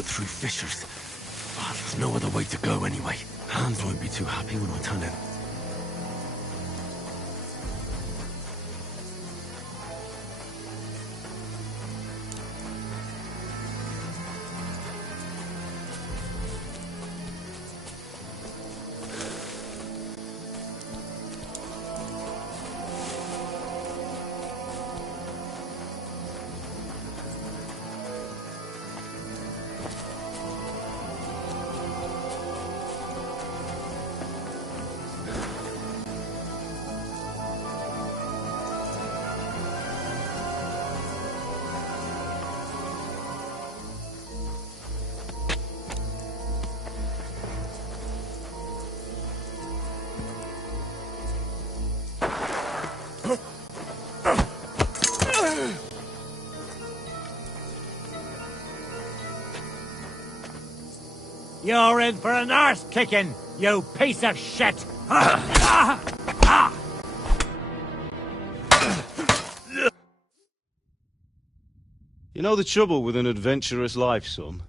but through fissures. Oh, there's no other way to go anyway. Hans won't be too happy when I turn in. You're in for an arse kicking, you piece of shit! You know the trouble with an adventurous life, son?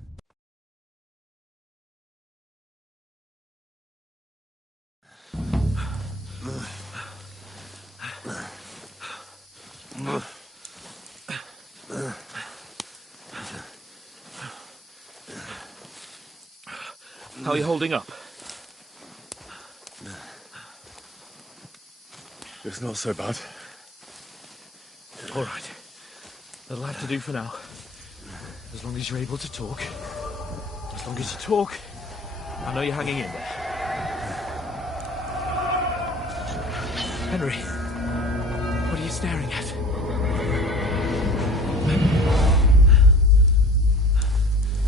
How are you holding up? It's not so bad. All right. That'll have to do for now. As long as you're able to talk. As long as you talk, I know you're hanging in there. Henry, what are you staring at?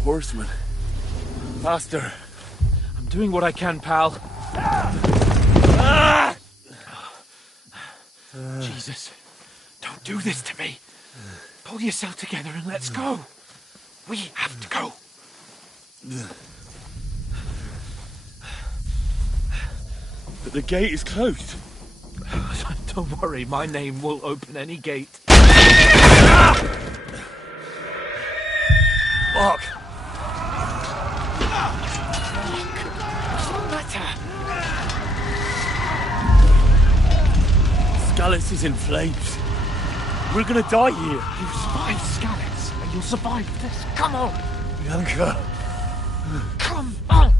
Horseman. Faster. I'm doing what I can, pal. Jesus, don't do this to me. Pull yourself together and let's go. We have to go. But the gate is closed. Don't worry, my name will open any gate. Fuck. Skalitz is in flames. We're gonna die here. You survived Skalitz, and you'll survive this. Come on! Bianca. Come on!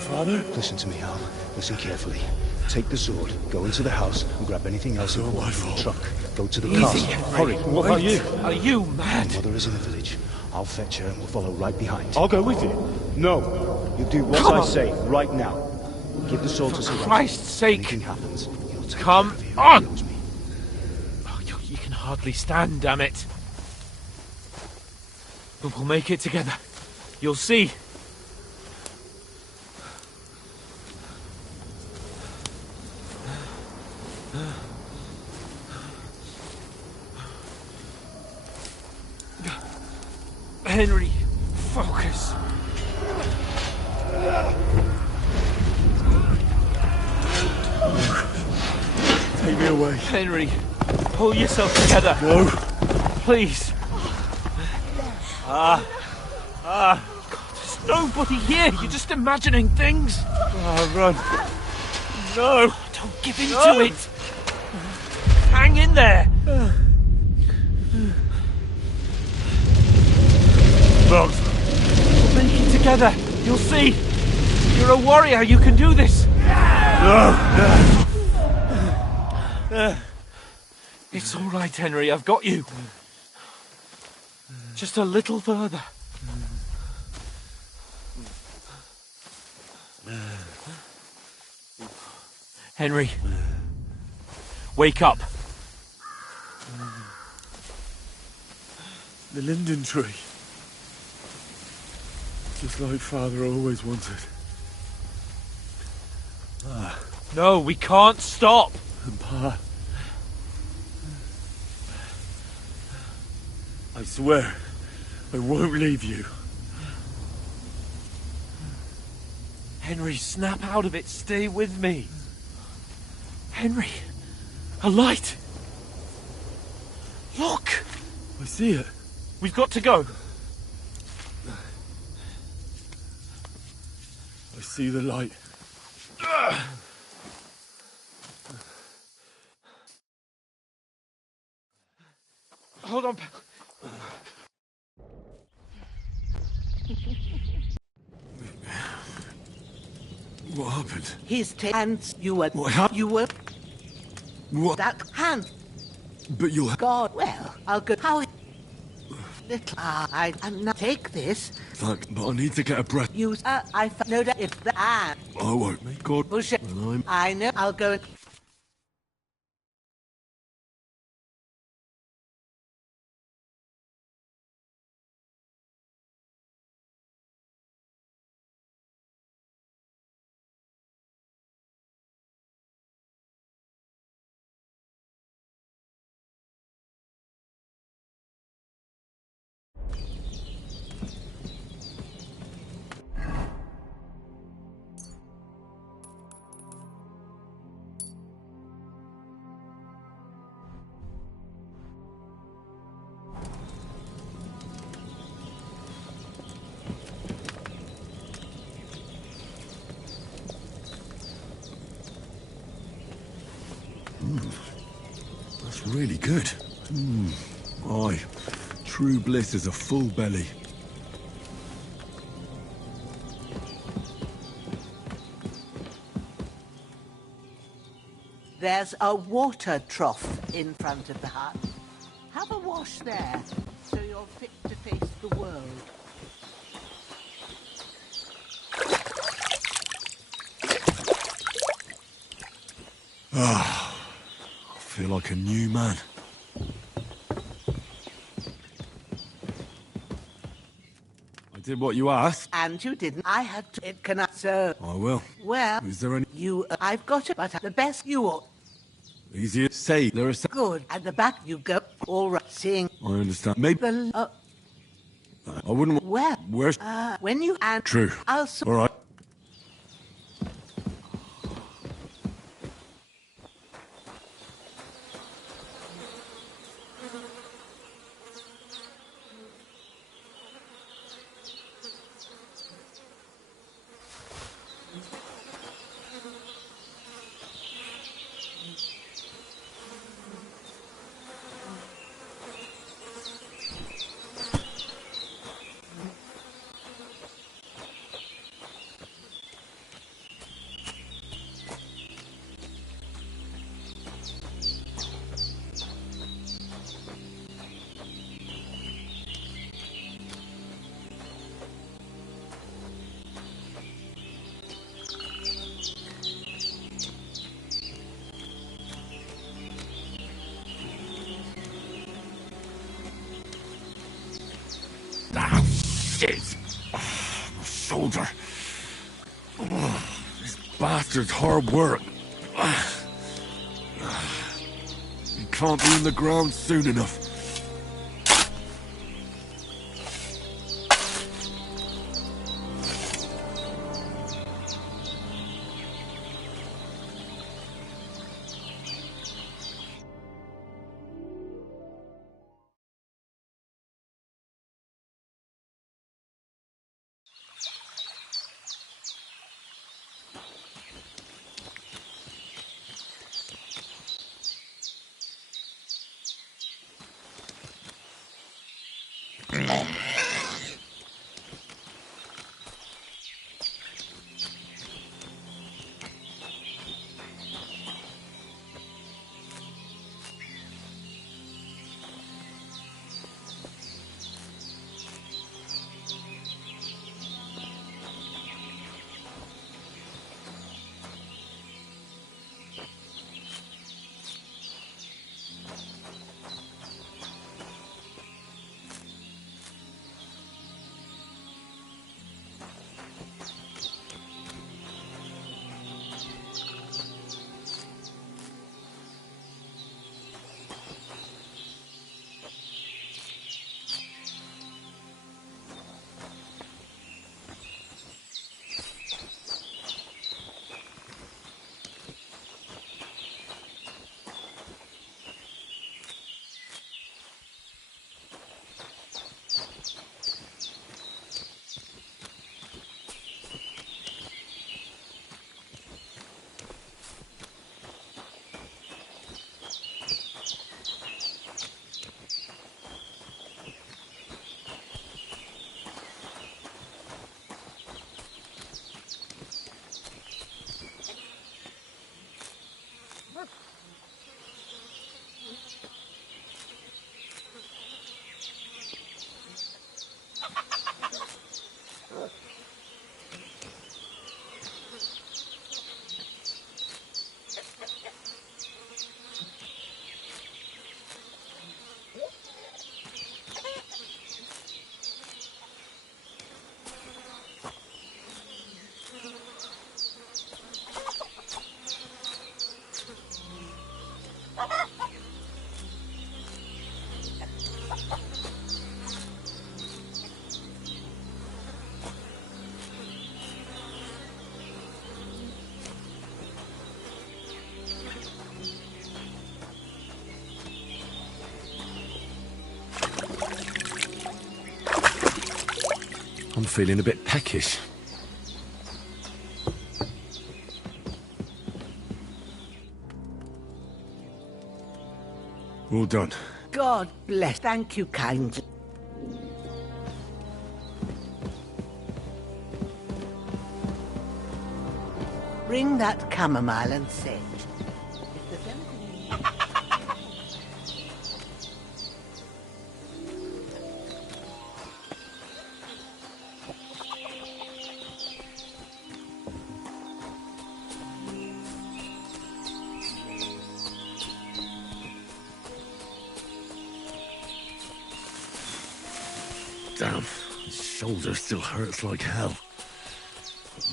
Father? Listen to me, Al. Listen carefully. Take the sword, go into the house, and grab anything else in the truck. Go to the car. Easy, Hurry. What about you? Are you mad? Mother is in the village. I'll fetch her and we'll follow right behind. I'll go with you. No. You do what I say right now. Give the sword to someone. For Christ's sake! Anything happens, you'll take Come care of you. on! He knows me. Oh, you can hardly stand, damn it. But we'll make it together. You'll see. Henry, focus. Take me away. Henry, pull yourself together. No. Please. God, there's nobody here. You're just imagining things. Run. No. Don't give in to it. Hang in there. Bugs. We'll make it together. You'll see. You're a warrior. You can do this. No. It's all right, Henry. I've got you. Just a little further. Henry. Wake up. The linden tree. Just like Father always wanted. No, we can't stop. And Pa. I swear, I won't leave you. Henry, snap out of it. Stay with me. Henry, a light. Look. I see it. We've got to go. I see the light. Hold on. What happened? His hands, you were... What happened? You were... What? That hand. But you'll... God, well, I'll go... How... Little... I'm not... Take this. Thank, but I need to get a breath. Use... no doubt it's the hand. I won't, mate. God. Push it. And I know. I'll go and... That's really good. Aye. True bliss is a full belly. There's a water trough in front of the hut. Have a wash there, so you're fit to face the world. I feel like a new man. I did what you asked. And you didn't. I had to. It cannot serve. I will. Well, Is there any... you... I've got it, but the best you ought... Easier to say. There is... Good. At the back you go. All right. Seeing I understand. Maybe... the... I wouldn't... Well... Where's... when you... And True. I'll... All right. Ah, shit! My shoulder. This bastard's hard work. He can't be in the ground soon enough. I'm feeling a bit peckish. All done. God bless. Thank you kindly. Bring that chamomile and sage. If there's anything you need... Damn, his shoulder still hurts like hell.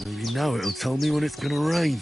Maybe now it'll tell me when it's gonna rain.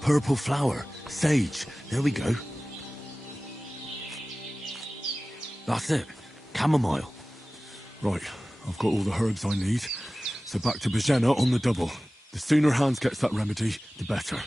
Purple flower, sage, there we go. That's it, chamomile. Right, I've got all the herbs I need, so back to Bajena on the double. The sooner Hans gets that remedy, the better.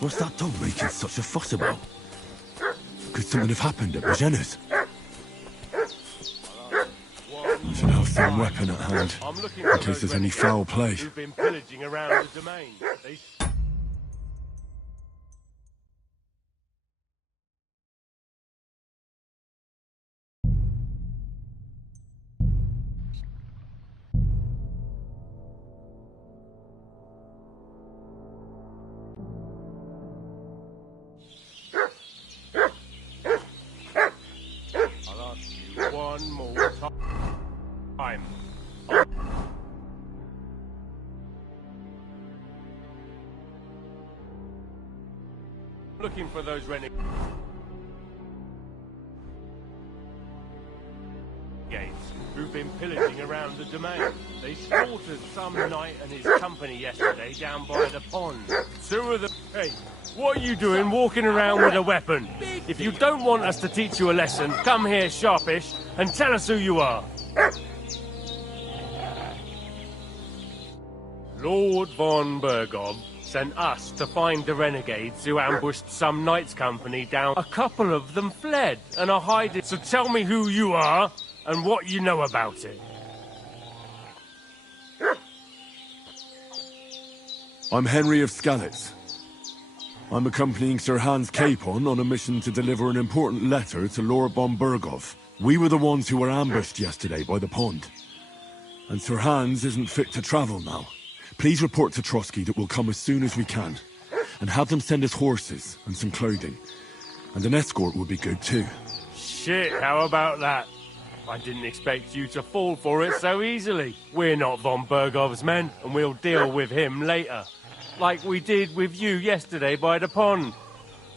What's that dog making such a fuss about? Could something have happened at Bajena's? I should have some weapon at hand, in case there's any foul play. Who've been pillaging around the domain. I'll ask you one more time. Looking for those renegades who've been pillaging around the domain. They slaughtered some knight and his company yesterday down by the pond. Two of them... Hey, what are you doing walking around with a weapon? If you don't want us to teach you a lesson, come here sharpish and tell us who you are. Lord von Bergov sent us to find the renegades who ambushed some knight's company down. A couple of them fled and are hiding. So tell me who you are and what you know about it. I'm Henry of Skalitz. I'm accompanying Sir Hans Capon on a mission to deliver an important letter to Lord von Bergov. We were the ones who were ambushed yesterday by the pond. And Sir Hans isn't fit to travel now. Please report to Trotsky that we'll come as soon as we can. And have them send us horses and some clothing. And an escort would be good too. Shit, how about that? I didn't expect you to fall for it so easily. We're not von Bergov's men, and we'll deal with him later. Like we did with you yesterday by the pond.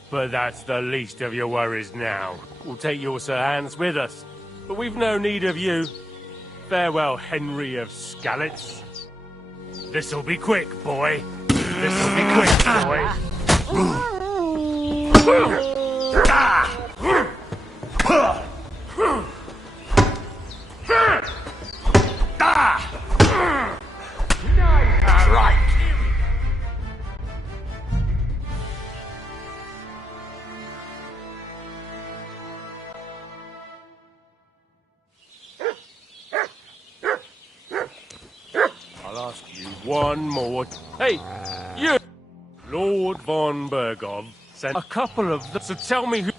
But that's the least of your worries now. We'll take your Sir Hans with us. But we've no need of you. Farewell, Henry of Skalitz. This'll be quick, boy. This'll be quick, boy. I'll ask you one more. Hey, you! Lord von Bergov sent a couple of them. So tell me who...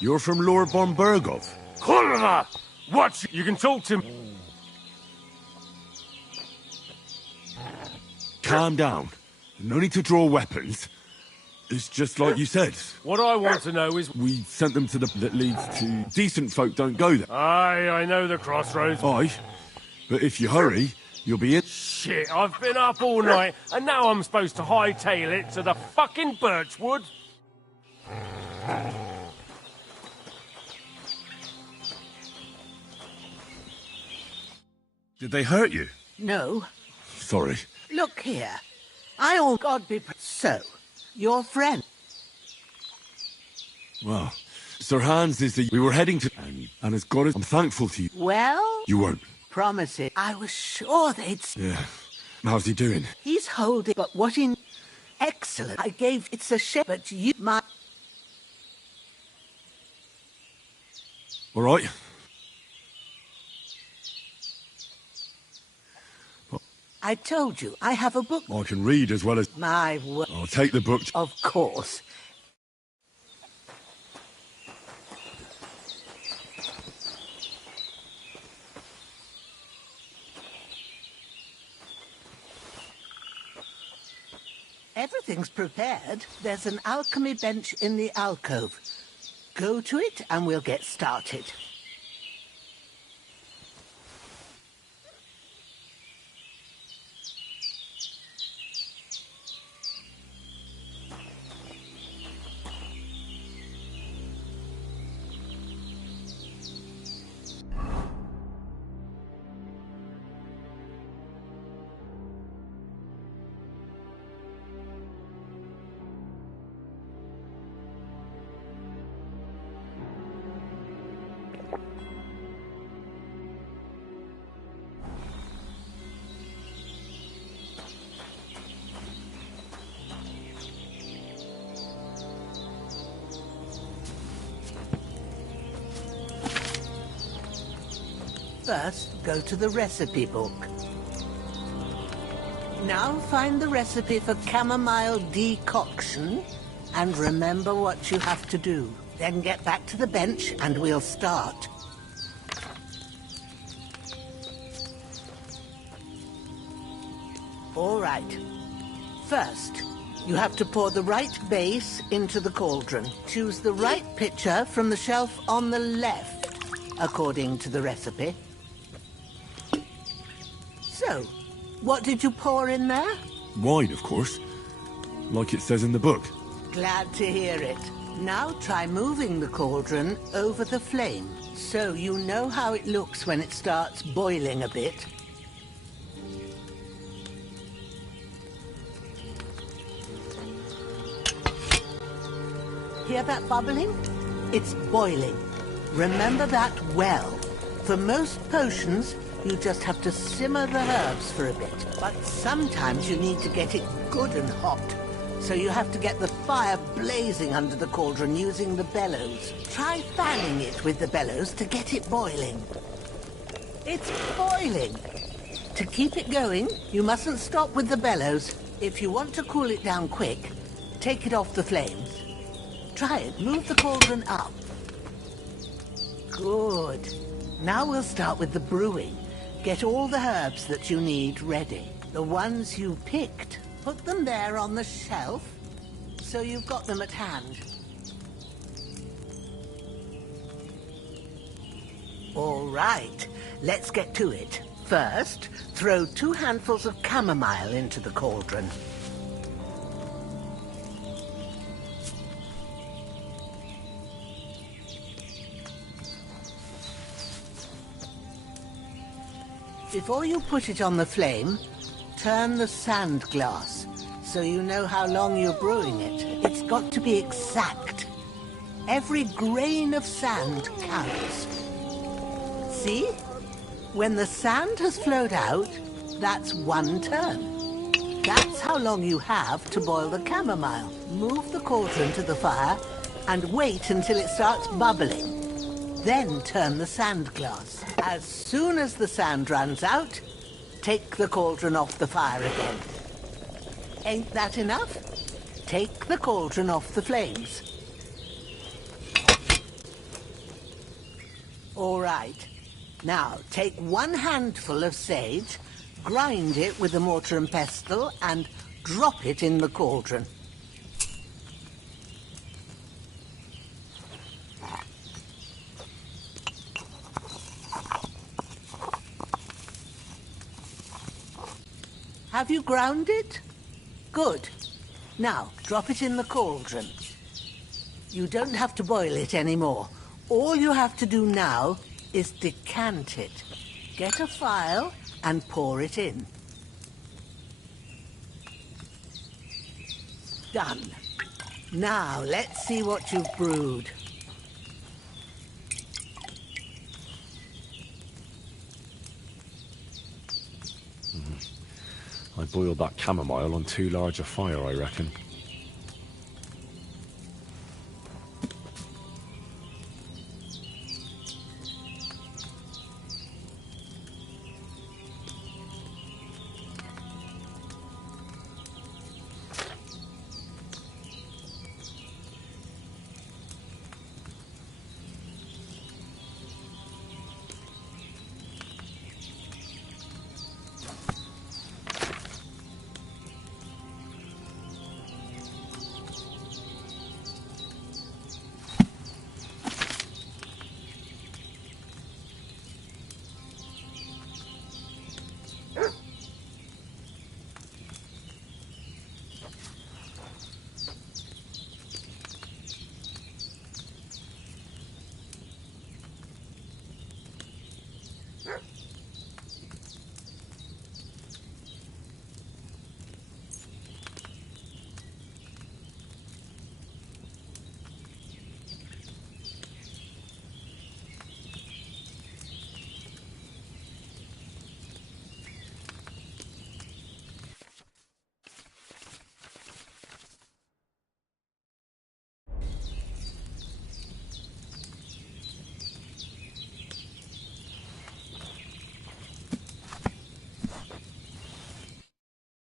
You're from Lord von Bergov? Kurva! What? You can talk to me. Calm down. No need to draw weapons. It's just like you said. What I want to know is... We sent them to the... that leads to... Decent folk don't go there. Aye, I know the crossroads. Aye. But if you hurry, you'll be in... Shit, I've been up all night, and now I'm supposed to hightail it to the fucking birchwood? Did they hurt you? No. Sorry. Look here. God be... So, your friend. Well, Sir Hans is the... We were heading to... And as God is... I'm thankful to you. Well? You weren't. Promise it. I was sure they'd... Yeah. How's he doing? He's holding... But what in... Excellent. I gave... It's a shame, but you might... All right. I told you, I have a book. I can read as well as... My word. I'll take the book. Of course. Everything's prepared. There's an alchemy bench in the alcove. Go to it and we'll get started. First, go to the recipe book. Now find the recipe for chamomile decoction and remember what you have to do. Then get back to the bench and we'll start. All right. First, you have to pour the right base into the cauldron. Choose the right pitcher from the shelf on the left, according to the recipe. So, what did you pour in there? Wine, of course. Like it says in the book. Glad to hear it. Now try moving the cauldron over the flame, so you know how it looks when it starts boiling a bit. Hear that bubbling? It's boiling. Remember that well. For most potions, you just have to simmer the herbs for a bit. But sometimes you need to get it good and hot. So you have to get the fire blazing under the cauldron using the bellows. Try fanning it with the bellows to get it boiling. It's boiling. To keep it going, you mustn't stop with the bellows. If you want to cool it down quick, take it off the flames. Try it. Move the cauldron up. Good. Now we'll start with the brewing. Get all the herbs that you need ready. The ones you picked. Put them there on the shelf, so you've got them at hand. All right, let's get to it. First, throw 2 handfuls of chamomile into the cauldron. Before you put it on the flame, turn the sand glass, so you know how long you're brewing it. It's got to be exact. Every grain of sand counts. See? When the sand has flowed out, that's 1 turn. That's how long you have to boil the chamomile. Move the cauldron to the fire and wait until it starts bubbling. Then turn the sand glass. As soon as the sand runs out, take the cauldron off the fire again. Ain't that enough? Take the cauldron off the flames. All right. Now, take 1 handful of sage, grind it with a mortar and pestle, and drop it in the cauldron. Have you ground it? Good. Now, drop it in the cauldron. You don't have to boil it anymore. All you have to do now is decant it. Get a phial and pour it in. Done. Now, let's see what you've brewed. I boiled that chamomile on too large a fire, I reckon.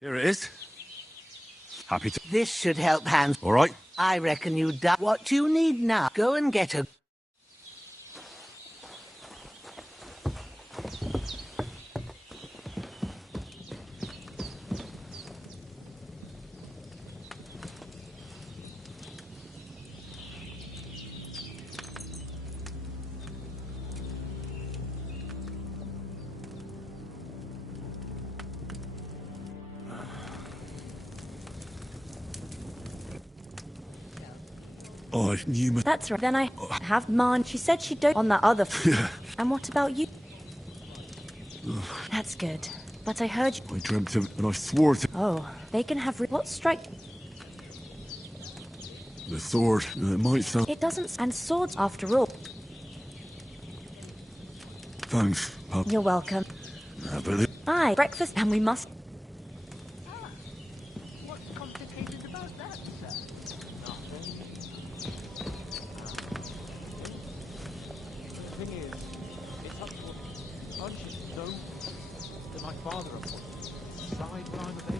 Here it is. Happy to... This should help Hans. All right. I reckon you done what you need now. Go and get a... Oh, I knew... That's right. Then I have mine. She said she'd do on that other. And what about you? That's good. But I heard you. I dreamt of... and I swore to... Oh, they can have. What strike? The sword. It might sound... It doesn't. And swords, after all. Thanks, Pop. You're welcome. But it... Aye, breakfast, and we must. What's complicated about that, sir? The thing is, it's up to punches known that my father died when I'm of age.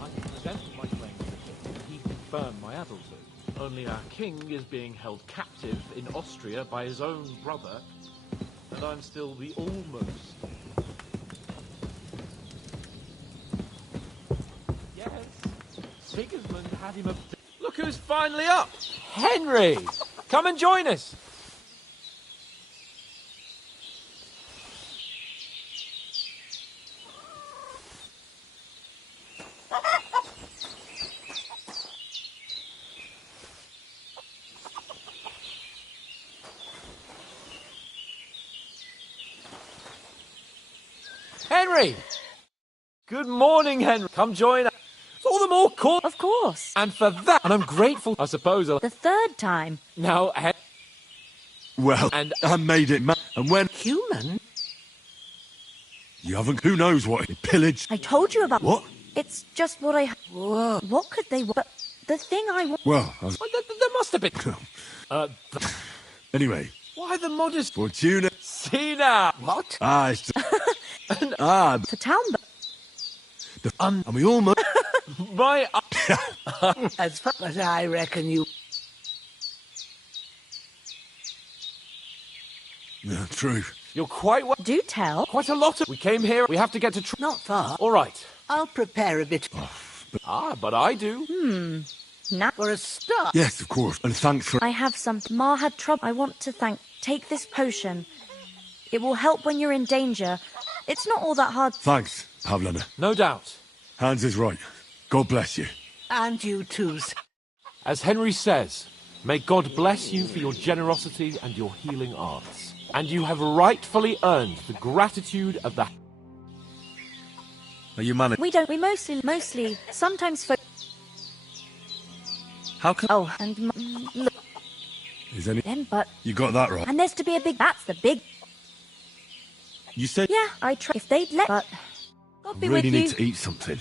I can present my claim that he confirmed my adulthood. Only our king is being held captive in Austria by his own brother, and I'm still the almost. Yes, Sigismund had him a... Look who's finally up! Henry! Come and join us! Henry! Good morning, Henry. Come join us. It's all the more cool. Of course. And for that, and I'm grateful, I suppose. The third time. Now, Well, And- I made it, man. And when... Human? You haven't... Who knows what? Pillage? I told you about. What? It's just what I. Whoa. What could they? But the thing I want. Well, I was... well, there must have been. Anyway, Why the modest? Fortuna... See now. What? Ah, it's... For town, but and we almost... My. As far as I reckon you... Yeah, true. You're quite well. do tell. Quite a lot of. We came here. We have to get to. Not far. All right. I'll prepare a bit. But I do. Now For a start. Yes, of course. And thanks for... I have some. Ma had trouble. I want to thank. Take this potion. It will help when you're in danger. It's not all that hard. Thanks, Pavlana. No doubt. Hans is right. God bless you. And you too, sir. As Henry says, may God bless you for your generosity and your healing arts. And you have rightfully earned the gratitude of the... Are you managing? We don't. We mostly. Sometimes for. How come... Oh, and look Is any... then, but You got that right. and there's to be a big. That's the big. You said... Yeah, I try. If they'd let. But God I be really with need you. to eat something.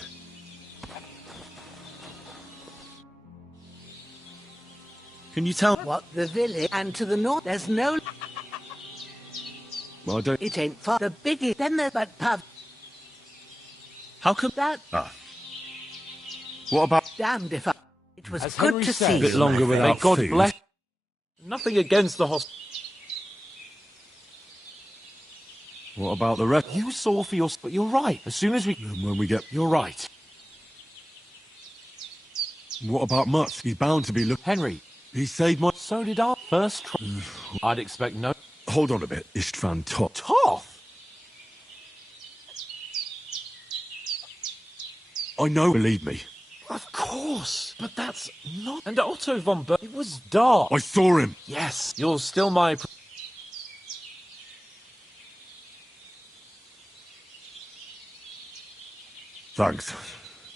Can you tell... What the village and to the north there's no... Well, I don't... It ain't far. The biggie. Then there's but Pav. How come... That What about... damned if I... It was As good Henry to said, see a bit you, longer my friend. without May God food. bless... Nothing against the hospital. What about the rest? You saw for your... But you're right. As soon as we... And when we get... You're right. What about Mutt? He's bound to be look... Henry, He saved my... so did our first try. I'd expect no... Hold on a bit. Istvan Tot. Toth! I know, believe me. Of course, but that's not... And Otto von Ber... It was dark. I saw him. Yes, you're still my... Thanks.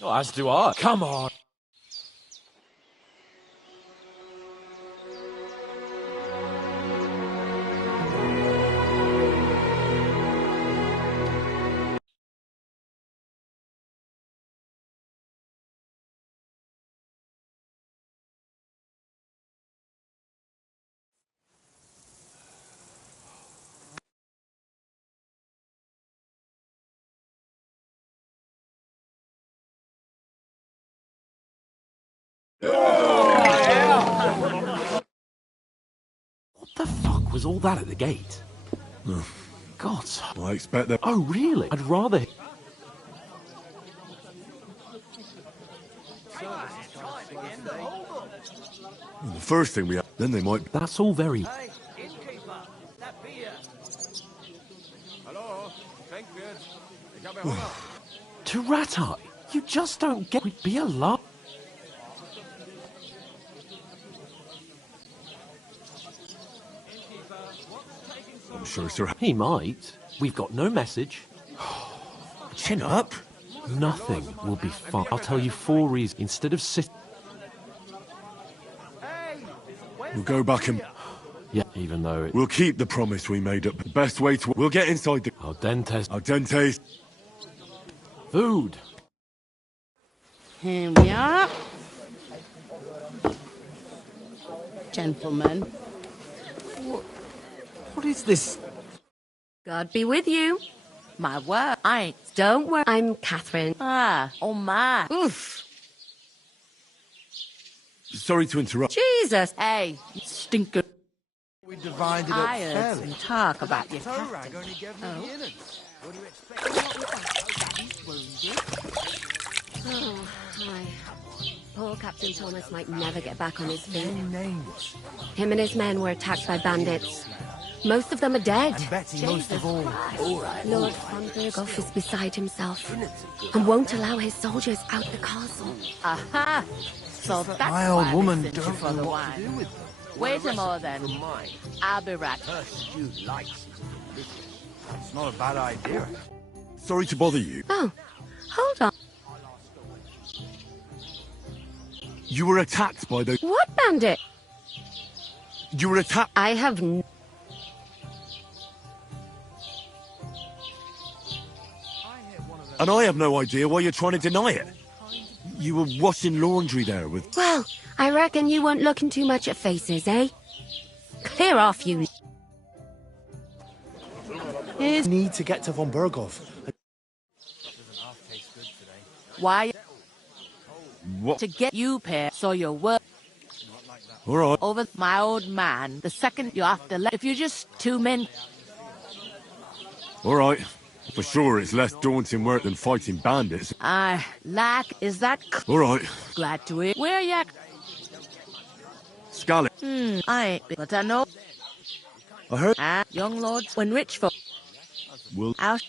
Oh, as do I. Come on. Was all that at the gate? God. I expect that. Oh, really? I'd rather... The first thing we have, then they might. That's all very... Turatai, you just don't get... We'd be alive. I'm sure Sir. He might. We've got no message. Chin up. Nothing will be fine. I'll tell you 4 reasons. Instead of sitting... We'll go back and. Yeah, even though it... We'll keep the promise we made up. The best way to. We'll get inside the. Al dente... Al dente. Food. Here we are. Gentlemen. What is this? God be with you. My word. Don't worry. I'm Catherine. Oh my. Oof. Sorry to interrupt. Jesus. Hey, you stinker. We divided up I heard some talk about your captain. Oh, hi. Poor Captain Thomas might never get back on his feet. Him and his men were attacked by bandits. Most of them are dead. And Betty most of all. Lord von Berghoff is beside himself and won't allow his soldiers out the castle. Aha! So that's My old why woman they sent you don't for know the what to do wine. with them. Wait a more then. I'll be right. It's not a bad idea. Sorry to bother you. Oh, hold on. You were attacked by the. What bandit? You were attacked. I have And I have no idea why you're trying to deny it. You were washing laundry there with. Well, I reckon you weren't looking too much at faces, eh? Clear off, you... Here's need to get to von Berghoff. Why? What? To get you pair so you're work All right. over my old man. The second you have to let. If you're just 2 men. All right. For sure, it's less daunting work than fighting bandits. Is that All right. glad to hear. Where ya? Scarlet. I ain't, but I know. I heard. Young lords, when rich folk. Well, Out.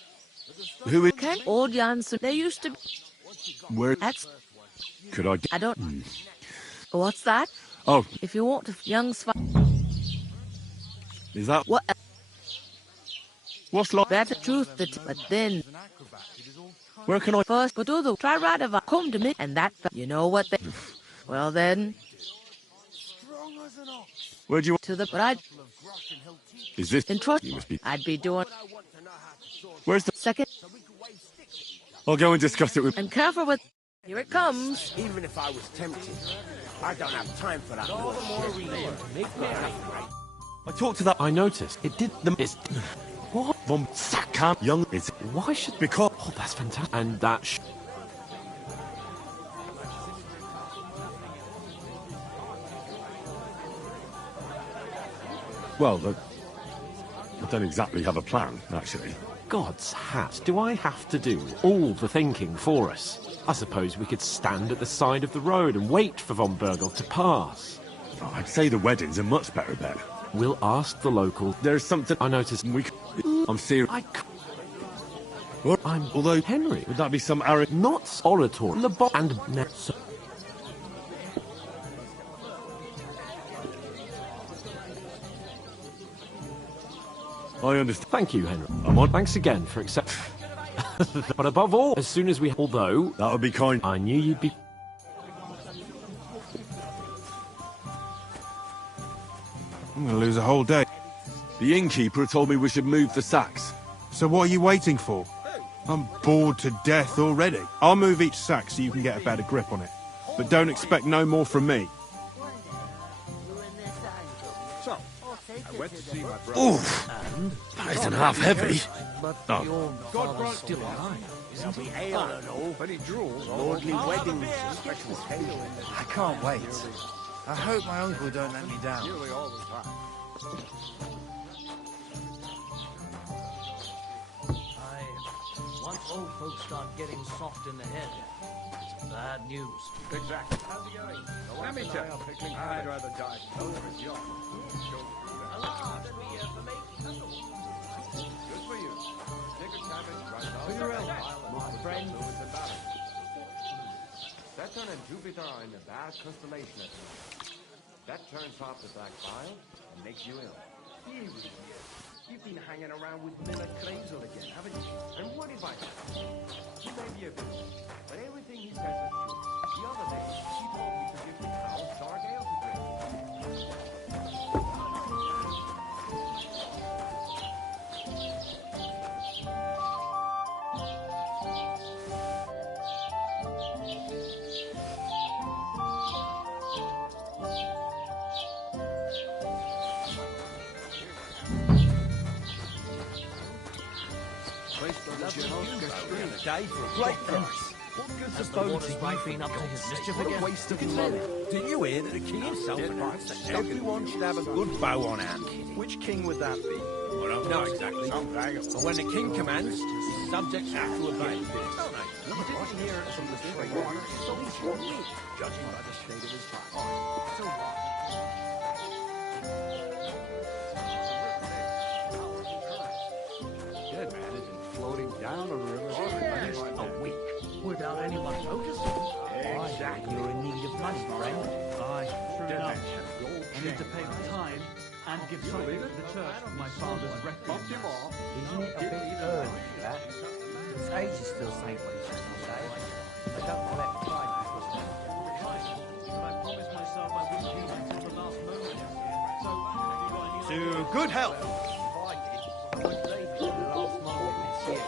who is? Ken, old Jansen, they used to be. Where That's. could I get? I don't. What's that? Oh, If you want to, young sva. is that What? what's like? That's the truth. But then Where can I? first, but other try right if I come to me, and that. You know what they. Well then, Where do you? to the. But I'd Is this? entrust. You must be. I'd be doing Where's the? second I'll go and discuss it with. and careful with. Here it comes. Even if I was tempted, I don't have time for that. I talked to that. I noticed. It did them... It's... What? Von Sackam young. Is Why should... because. Oh, that's fantastic. And that Well, I don't exactly have a plan, actually. God's hat, do I have to do all the thinking for us? I suppose we could stand at the side of the road and wait for von Berghoff to pass. Oh, I'd say the wedding's a much better bet. We'll ask the local... There's something I noticed... we. I'm serious. What? Although, Henry... Would that be some arrogant? Not oratory. And... So, I understand. thank you, Henry. I'm on. Thanks again for accepting... But above all, as soon as we... Although... That would be kind. I knew you'd be... I'm gonna lose a whole day. The innkeeper told me we should move the sacks. So what are you waiting for? I'm bored to death already. I'll move each sack so you can get a better grip on it. But don't expect no more from me. Oof! That isn't half heavy. Oh. Your father's still alive, isn't he? Ale and all, but he drools. Lordly weddings, special occasion. I can't wait. I hope my uncle don't let me down. start getting soft in the head, it's bad news. Exactly. How's it going? I'd rather die over a job. Good for you. Take a cabin, my friend. Saturn and Jupiter are in a bad constellation at the moment. That turns off the black bile and makes you ill. You've been hanging around with Miller Crazel again, haven't you? And what if I He may be a bit old, but everything he says is true. The other day, he told me to give the cows dark ale to drink. Day for a great price. What good's a boat if you've been up to his mischief again? Waste of money. Did you hear that the king himself announced that everyone should have a good bow on hand? Which king would that be? I don't know exactly. But when the king commands, subjects have to obey. You didn't hear it from the straight one, so he should be, judging by the state of his heart. Dead man has been floating down the river for a week. Without anyone noticing. Exactly. You're in need of money, friend. Aye, true enough. I need to pay the time and give something to the church for my father's requiem. Isn't it a bit early, that? The sage is still saying what he's supposed to say. I don't collect time. But I promised myself I wouldn't leave until the last moment. So, have you got any... To good health! I would leave till the last moment this year.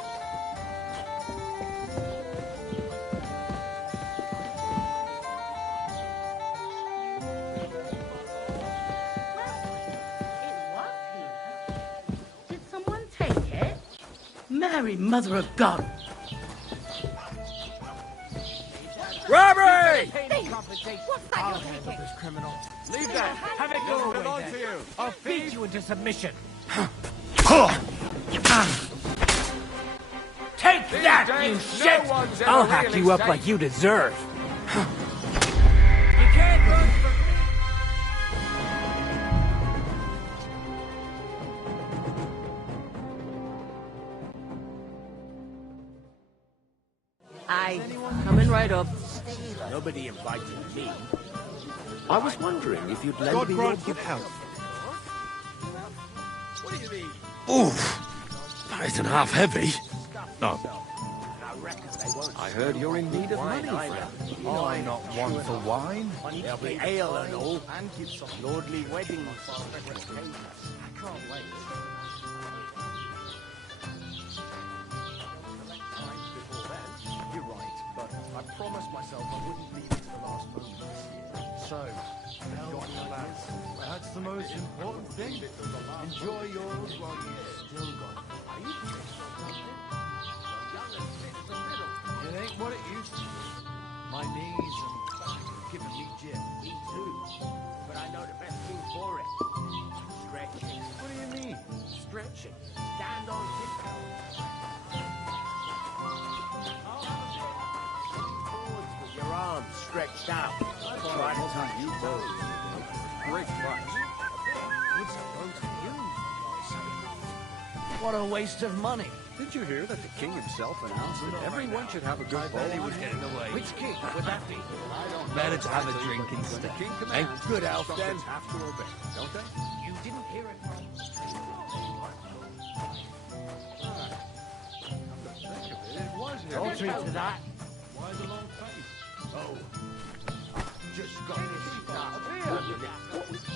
Did someone take it? Mary, Mother of God! Robbery! What's that I'll you're handle taking? this criminal. Leave that! Have it your way, belong then. to you. I'll feed you into submission. Take These that, days, you no shit! one's ever I'll hack really you up safe. like you deserve. You can't run from... Aye, coming right up. Nobody invited me. I was wondering if you'd lend God me your grant good health. What do you mean? Oof! That isn't half heavy. No. I heard you're in need of money, friend. I'm not one for wine. There'll be ale and all. Lordly weddings. I can't wait. You're right, but I promised myself I wouldn't leave it to the last moment this year. So, have you got any plans? That's the most important thing. Enjoy yours while you've still got it. It ain't what it used to be. My knees are giving me jip. Me too. But I know the best thing for it. Stretching. What do you mean? Stretching. Stand on tiptoes. Forwards with your arms stretched out. Try to touch you both. Great price. It's a boat for you. What a waste of money. Did you hear that the king himself announced that everyone should have a good bowl? He was getting away. Which king would that be? Better to have a drink instead. The king commands. Good health, then. Subjects have to obey, don't they? You didn't hear it from... Don't treat to that. Why the long face? Oh. Just got this stuff. What would you say?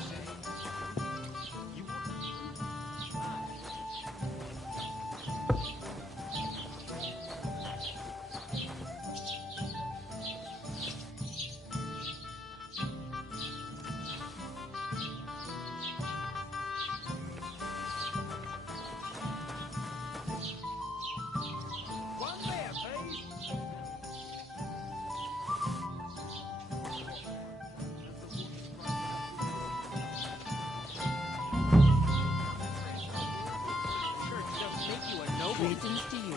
Greetings to you.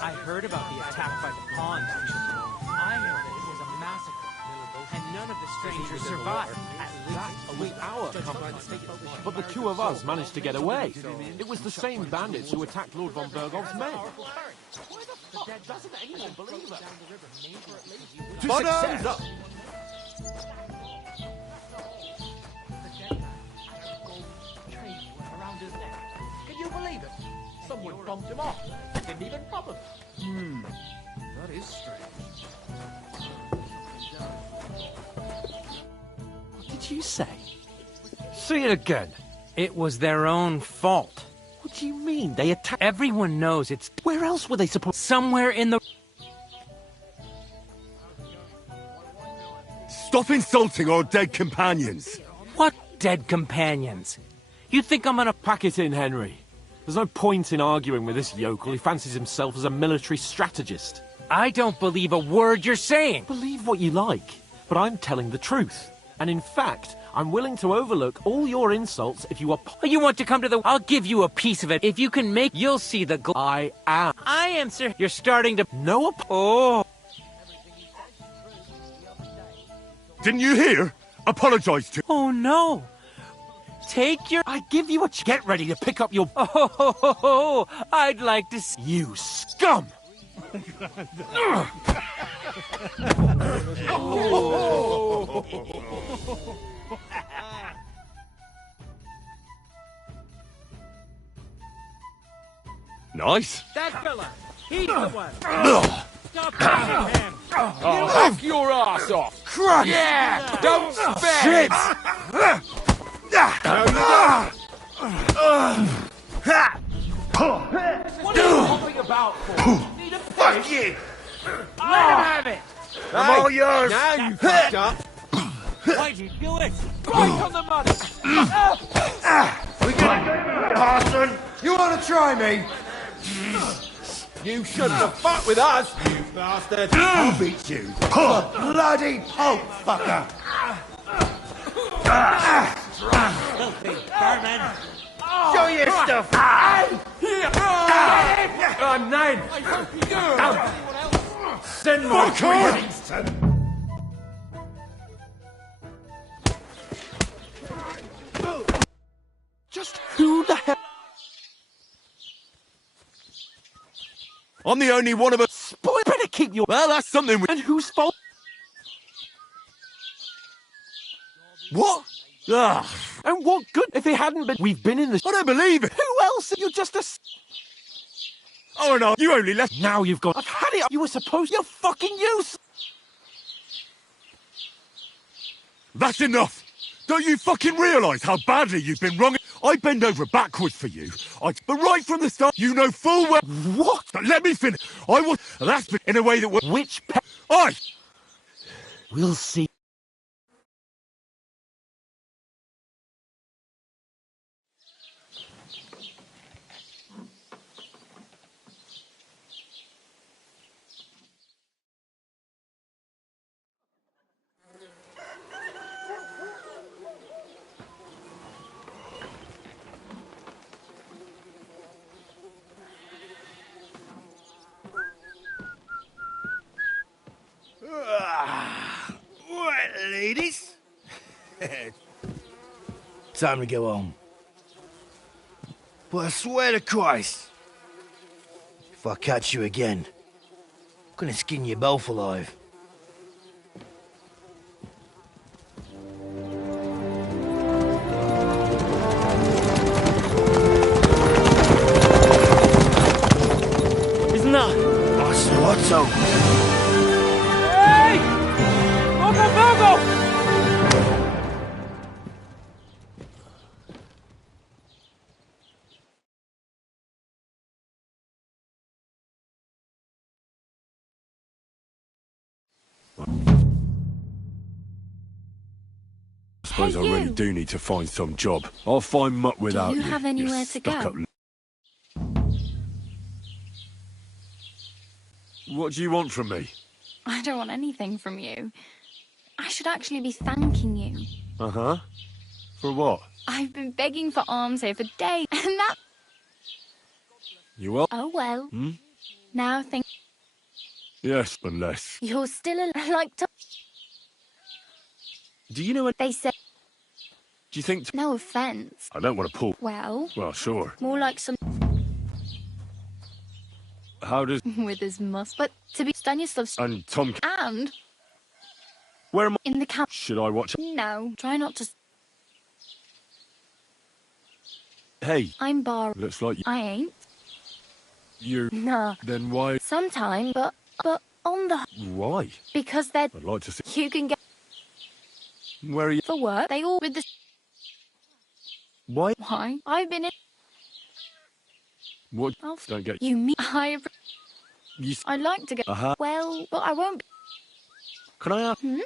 I heard about the attack by the pond. I heard that it was a massacre, and none of the strangers survived. That was our company. But the two of us managed to get away. It was the same bandits who attacked Lord von Bergov's men. Doesn't anyone believe it? To success! Can you believe it? Someone bumped him off. Didn't even bother. That is strange. What did you say? See it again. It was their own fault. What do you mean? They attacked... Everyone knows it's... Where else were they supposed... Somewhere in the... Stop insulting our dead companions! What dead companions? You think I'm gonna... Pack it in, Henry. There's no point in arguing with this yokel. He fancies himself as a military strategist. I don't believe a word you're saying. Believe what you like, but I'm telling the truth. And in fact, I'm willing to overlook all your insults if you are... You want to come to the... I'll give you a piece of it. If you can make... You'll see the... I am. I am, sir. You're starting to... No... Oh. Didn't you hear? Apologise to... Oh, no. Take your... I give you a... Get ready to pick up your... Oh, I'd like to see... You scum! Nice. That fella! He's the one! Stop pushing him! Knock your ass off! Christ! Yeah! Don't spare! What are you hopping about for? Need a Fuck you! Let him have it! I'm all yours! Now you fucked up! Why'd you do it? right on the money! We gonna Carson! You want to try me? You shouldn't have fought with us, you bastard! I'll beat you! Bloody pulp fucker! Filthy vermin! Show your stuff! Nine! Send my greetings to... Just who the hell... I'm the only one of us... Spoil... Better keep your... Well, that's something we... And whose fault... What? Ugh. And what good if it hadn't been... We've been in the... I don't believe it! Who else? You're just a... Oh no, you only left... Now you've got... I've had it. You were supposed... You're fucking useless. That's enough! Don't you fucking realise how badly you've been wrong? I bend over backwards for you. But right from the start, you know full well... What? But let me finish. I was... That's been in a way that was... Which... We'll see. Right, ladies. Time to go home. But I swear to Christ, if I catch you again, I'm gonna skin you both alive. Isn't that... Otto. Hey! Go! I suppose I really do need to find some job. I'll find mutt without you. Do you have anywhere to go? What do you want from me? I don't want anything from you. I should actually be thanking you. Uh-huh. For what? I've been begging for alms here for days, and that... You will? Oh well. Hmm? Now think Yes, unless... you're still like to. Do you know what... They said. Do you think... No offense. I don't want to pull. Well. Well, sure. More like some. How does... With his must, but to be Stanislav's. And Tom... And. Where am I... In the camp. Should I watch... No. Try not to. Hey. I'm bar. Looks like... I ain't. You're... Nah. Then why... Sometime, but on the. Why? Because they're. I'd like to see... You can get. Where are you... For work. They all with the. Why? Why? I've been in. What? I'll Don't get... You mean I. You... I'd like to go. Well, but I won't. Can I ask... Hmm?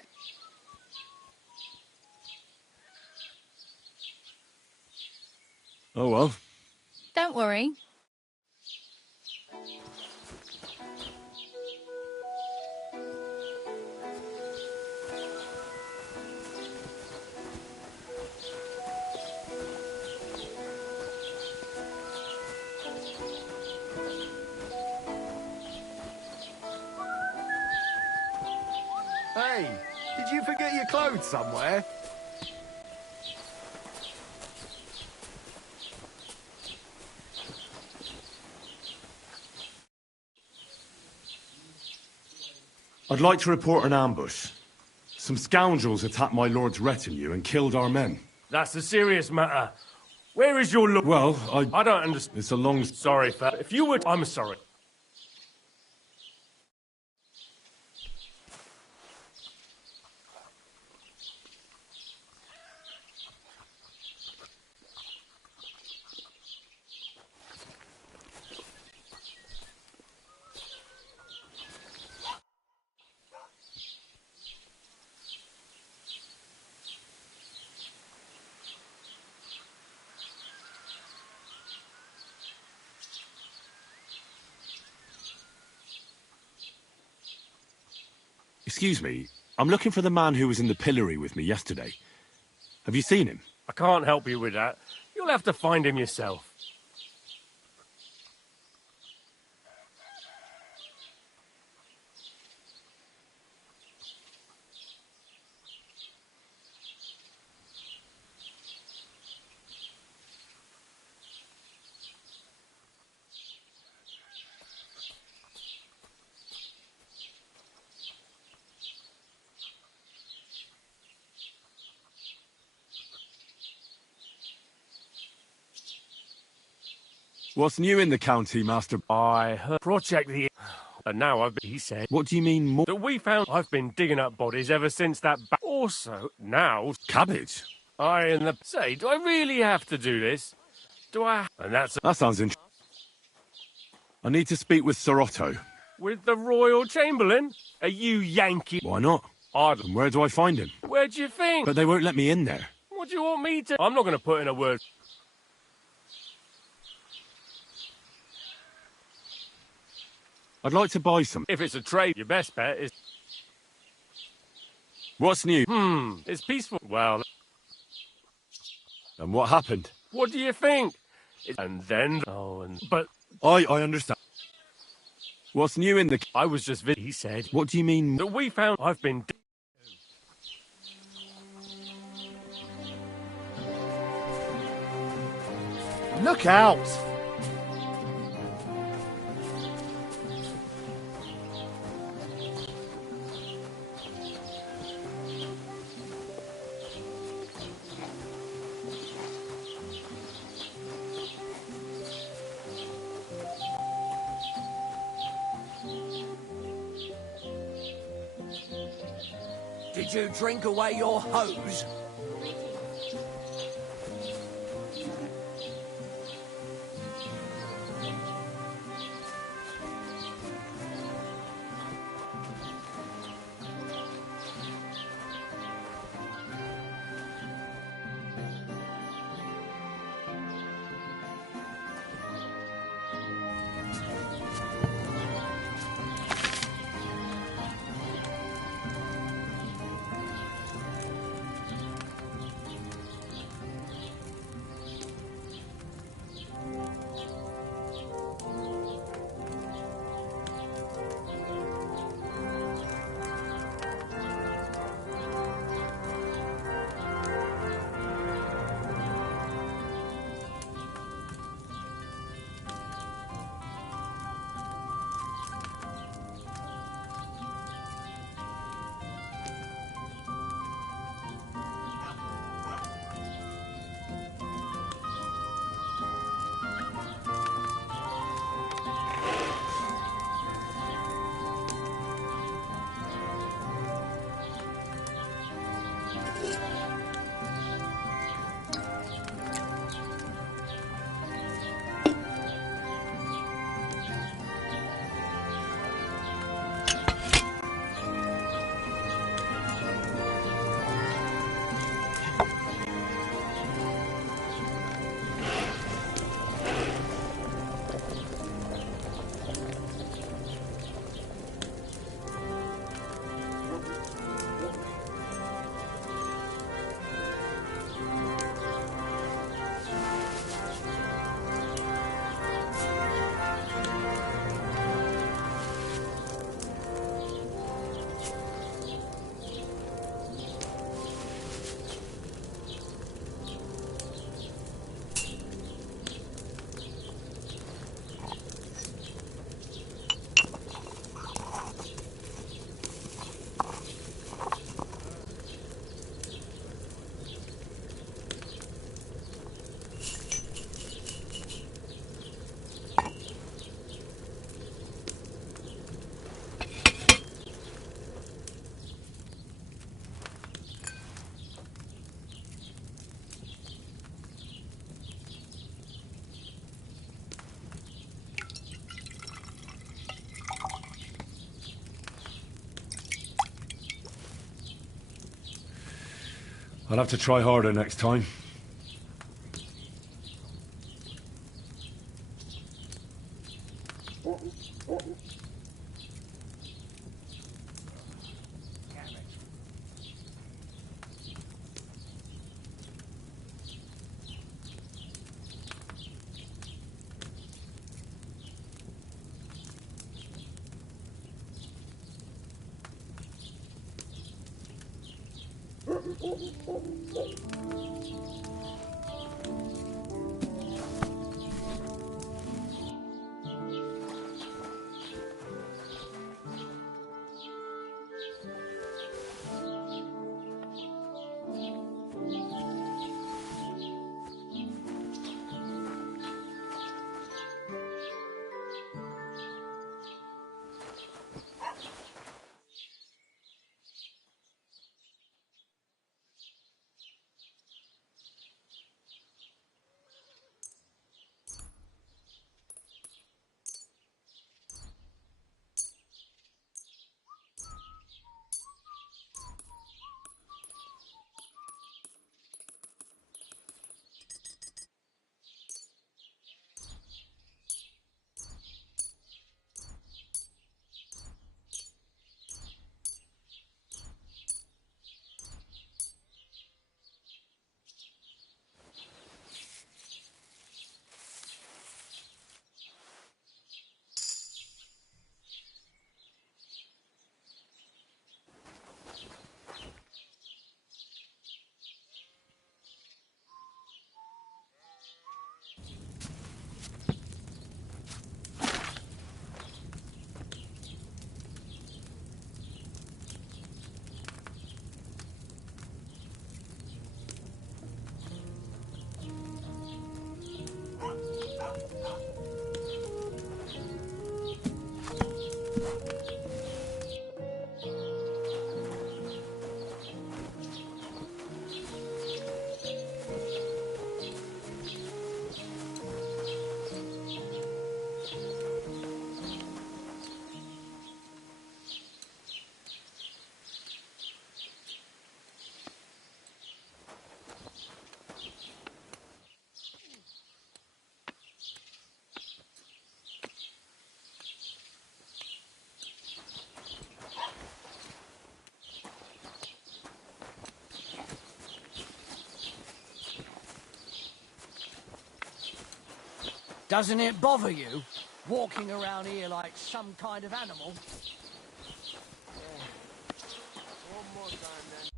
Oh, well. Don't worry. Hey, did you forget your clothes somewhere? I'd like to report an ambush. Some scoundrels attacked my lord's retinue and killed our men. That's a serious matter. Where is your lord? Well, I don't understand. It's a long... Sorry, fella. If you would... I'm sorry. Excuse me, I'm looking for the man who was in the pillory with me yesterday. Have you seen him? I can't help you with that. You'll have to find him yourself. What's new in the county, Master? I heard Project the... And now I've been... He said... What do you mean more? That we found... I've been digging up bodies ever since that... Also, now... Cabbage? I and the... Say, do I really have to do this? Do I... And that's... That sounds interesting. I need to speak with Sir Otto. With the Royal Chamberlain? Are you Yankee? Why not? And where do I find him? Where do you think? But they won't let me in there. What do you want me to... I'm not going to put in a word... I'd like to buy some. If it's a trade, your best bet is... What's new? It's peaceful. Well... And what happened? What do you think? And then... Oh, and... But... I understand. What's new in the... I was just... He said... What do you mean? That we found... I've been... Look out! Did you drink away your hose? I'll have to try harder next time. Doesn't it bother you, walking around here like some kind of animal? One more time, then.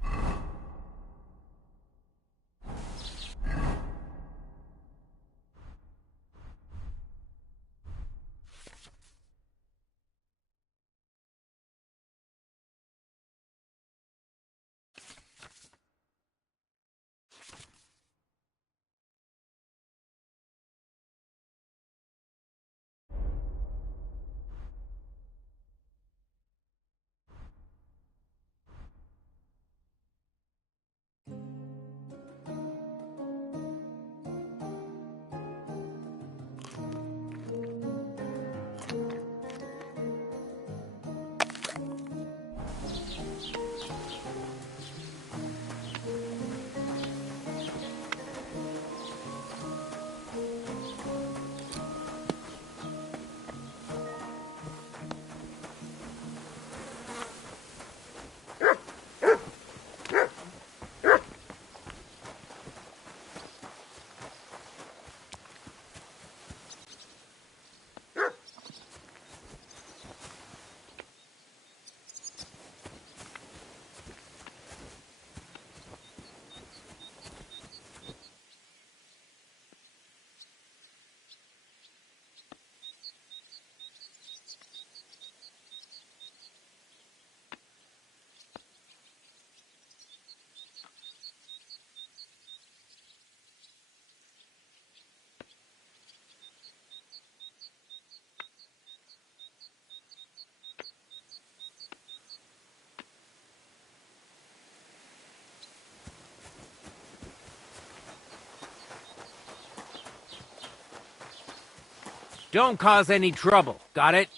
Don't cause any trouble, got it?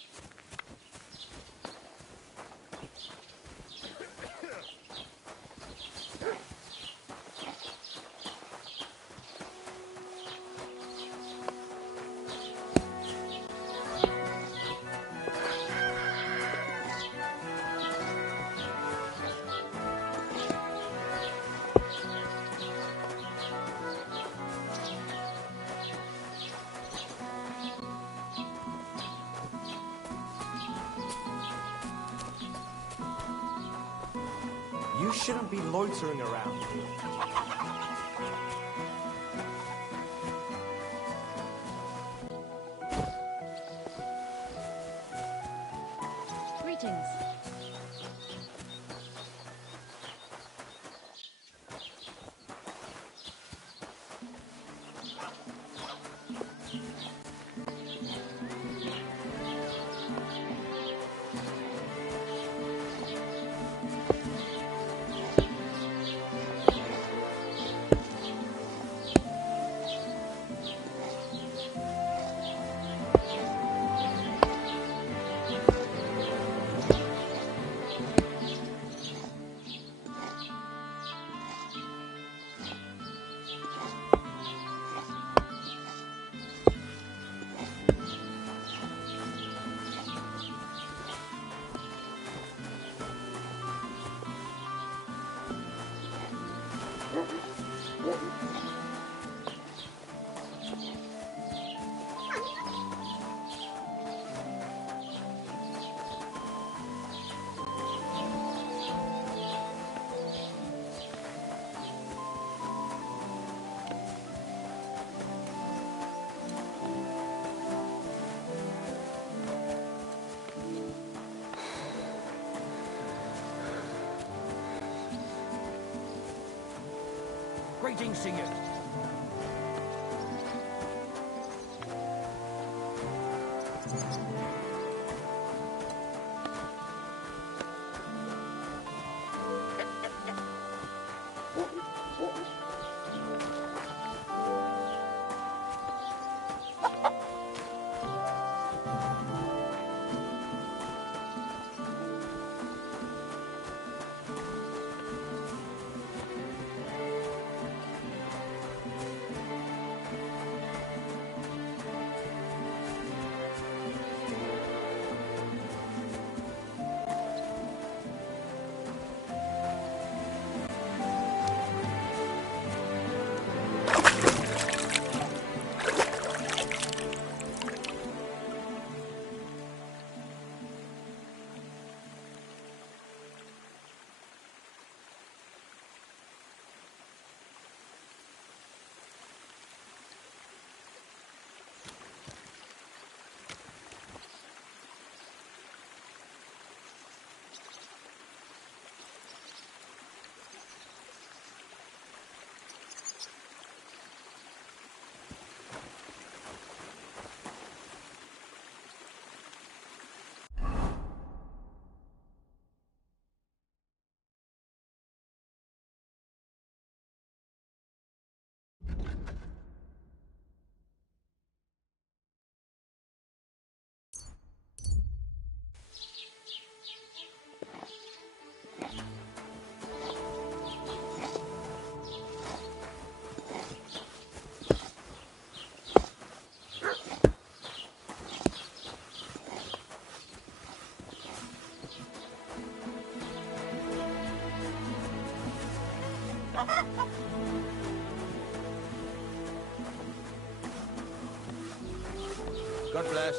You shouldn't be loitering around. Greetings. Greetings to you. God bless.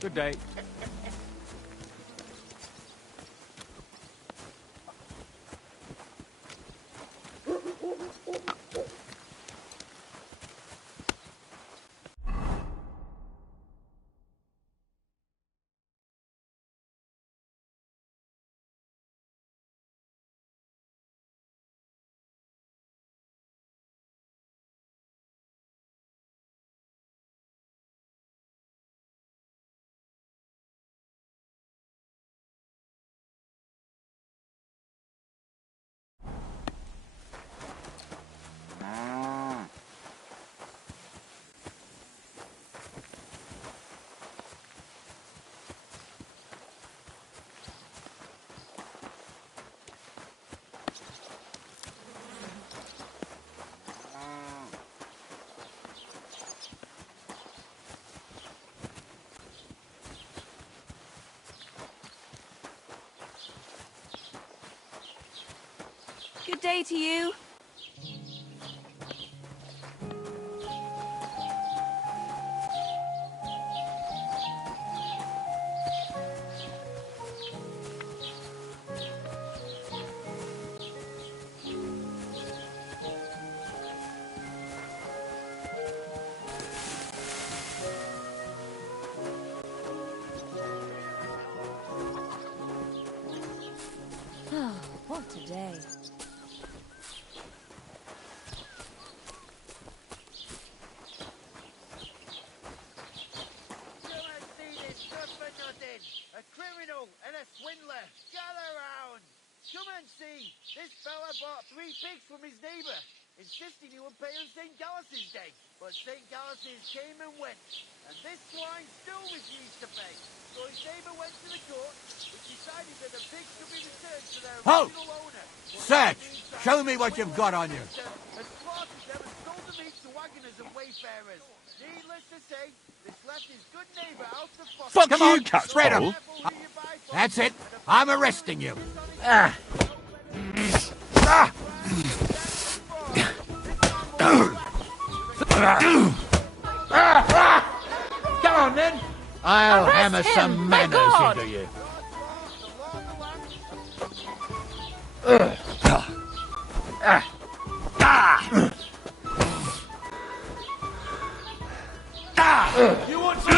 Good day. Good day to you. Oh, what a day. A criminal and a swindler. Gather round. Come and see. This fella bought 3 pigs from his neighbour, insisting he would pay on St. Gallus's day. But St. Gallus's came and went, and this swine still refused to pay. So his neighbour went to the court, which decided that the pigs should be returned to their Halt! original owner. Search! Show me what you've got on you. And slaughtered them and sold the meat to wagoners and wayfarers. Needless to say, this left his good neighbour out of pocket. Fuck Come you, on, spread 'em. That's it. I'm arresting you. Ah. Ah. Come on, then. I'll hammer some manners into you. You want to?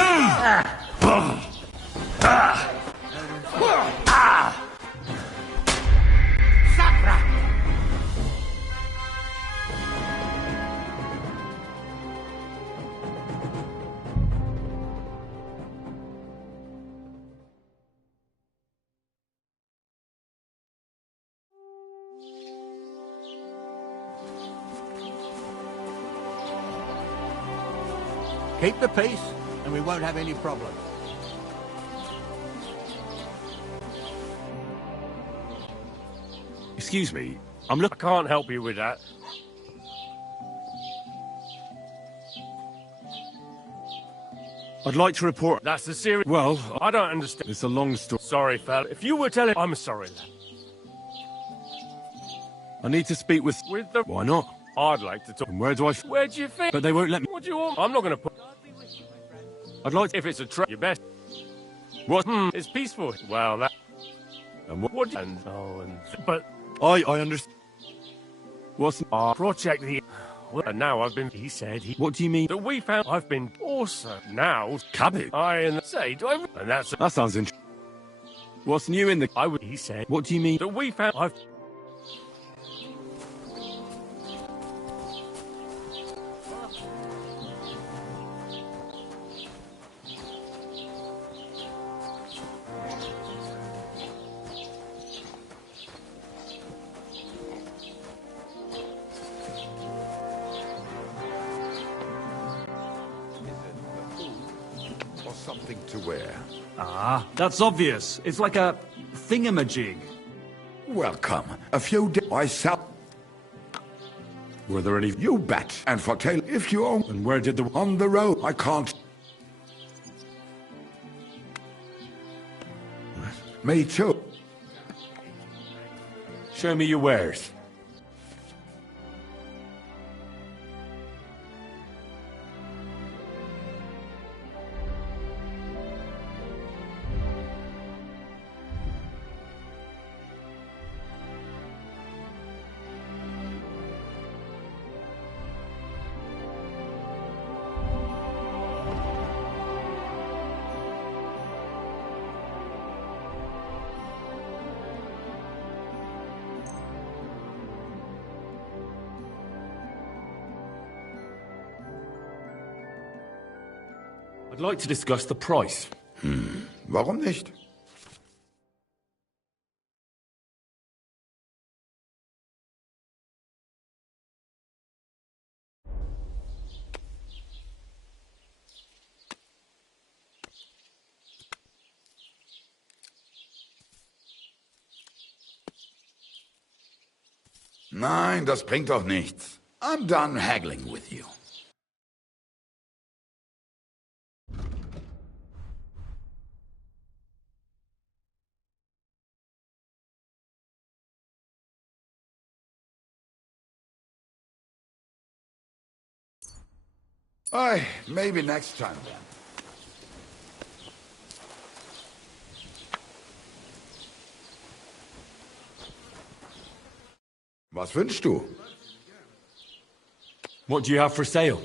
Keep the peace, and we won't have any problems. Excuse me, I can't help you with that. I'd like to report... That's the serious... Well, I don't understand. It's a long story. Sorry, fella. If you were telling... I'm sorry, lad. I need to speak with... With the... Why not? I'd like to talk... And where do I... Where do you think? But they won't let me... What do you want? I'm not going to put... I'd like to... If it's a trap, you best... What? It's peaceful. Well, that... And what... What... And... Oh, and... But... I understand. What's... Our project here... Well, and now I've been... He said he... What do you mean? That we found... I've been... Also, now... Cabbage? Say, do I... And that's... That sounds interesting. What's new in the... I would... He said... What do you mean? That we found... I've... Or something to wear. Ah, that's obvious. It's like a thingamajig. Welcome. A few days myself. Were there any... You bet. And for tail, if you own... And where did the... On the road. I can't... Me too. Show me your wares. I'd like to discuss the price. Warum nicht? Nein, das bringt doch nichts. I'm done haggling with you. Maybe next time then. Was wünschst du? What do you have for sale?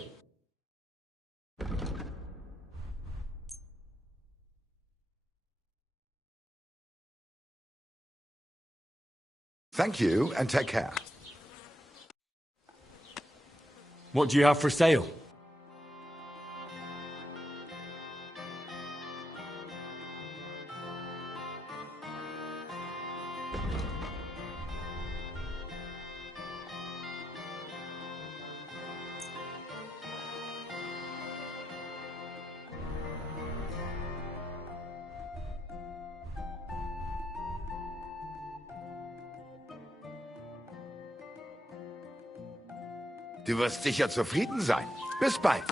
Thank you, and take care. What do you have for sale? Du wirst sicher zufrieden sein. Bis bald.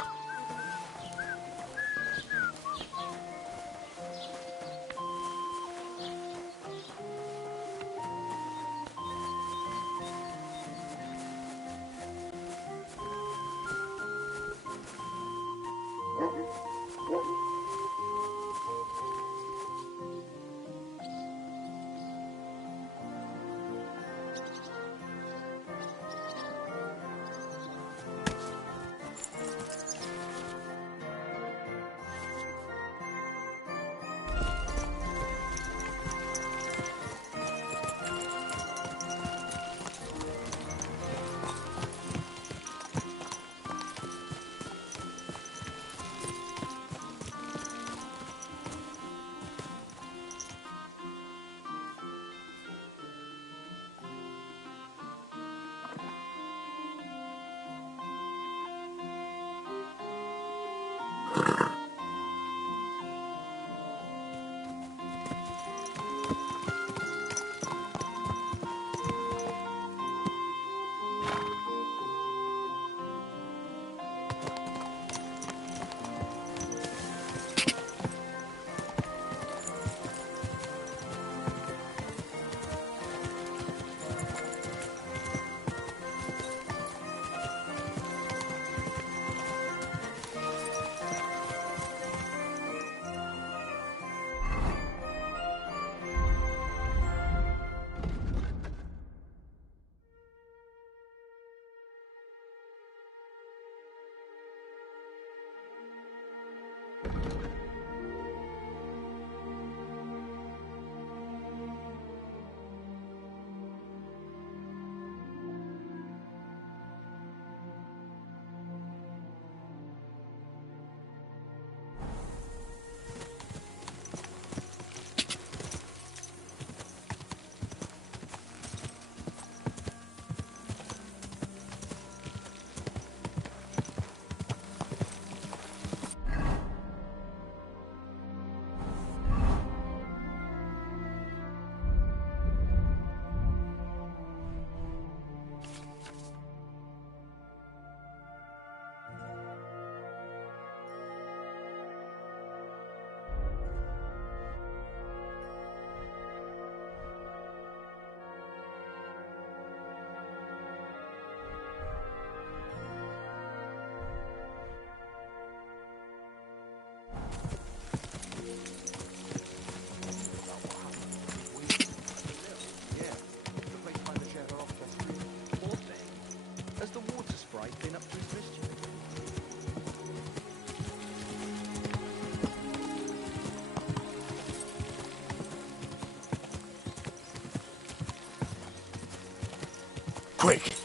Quick!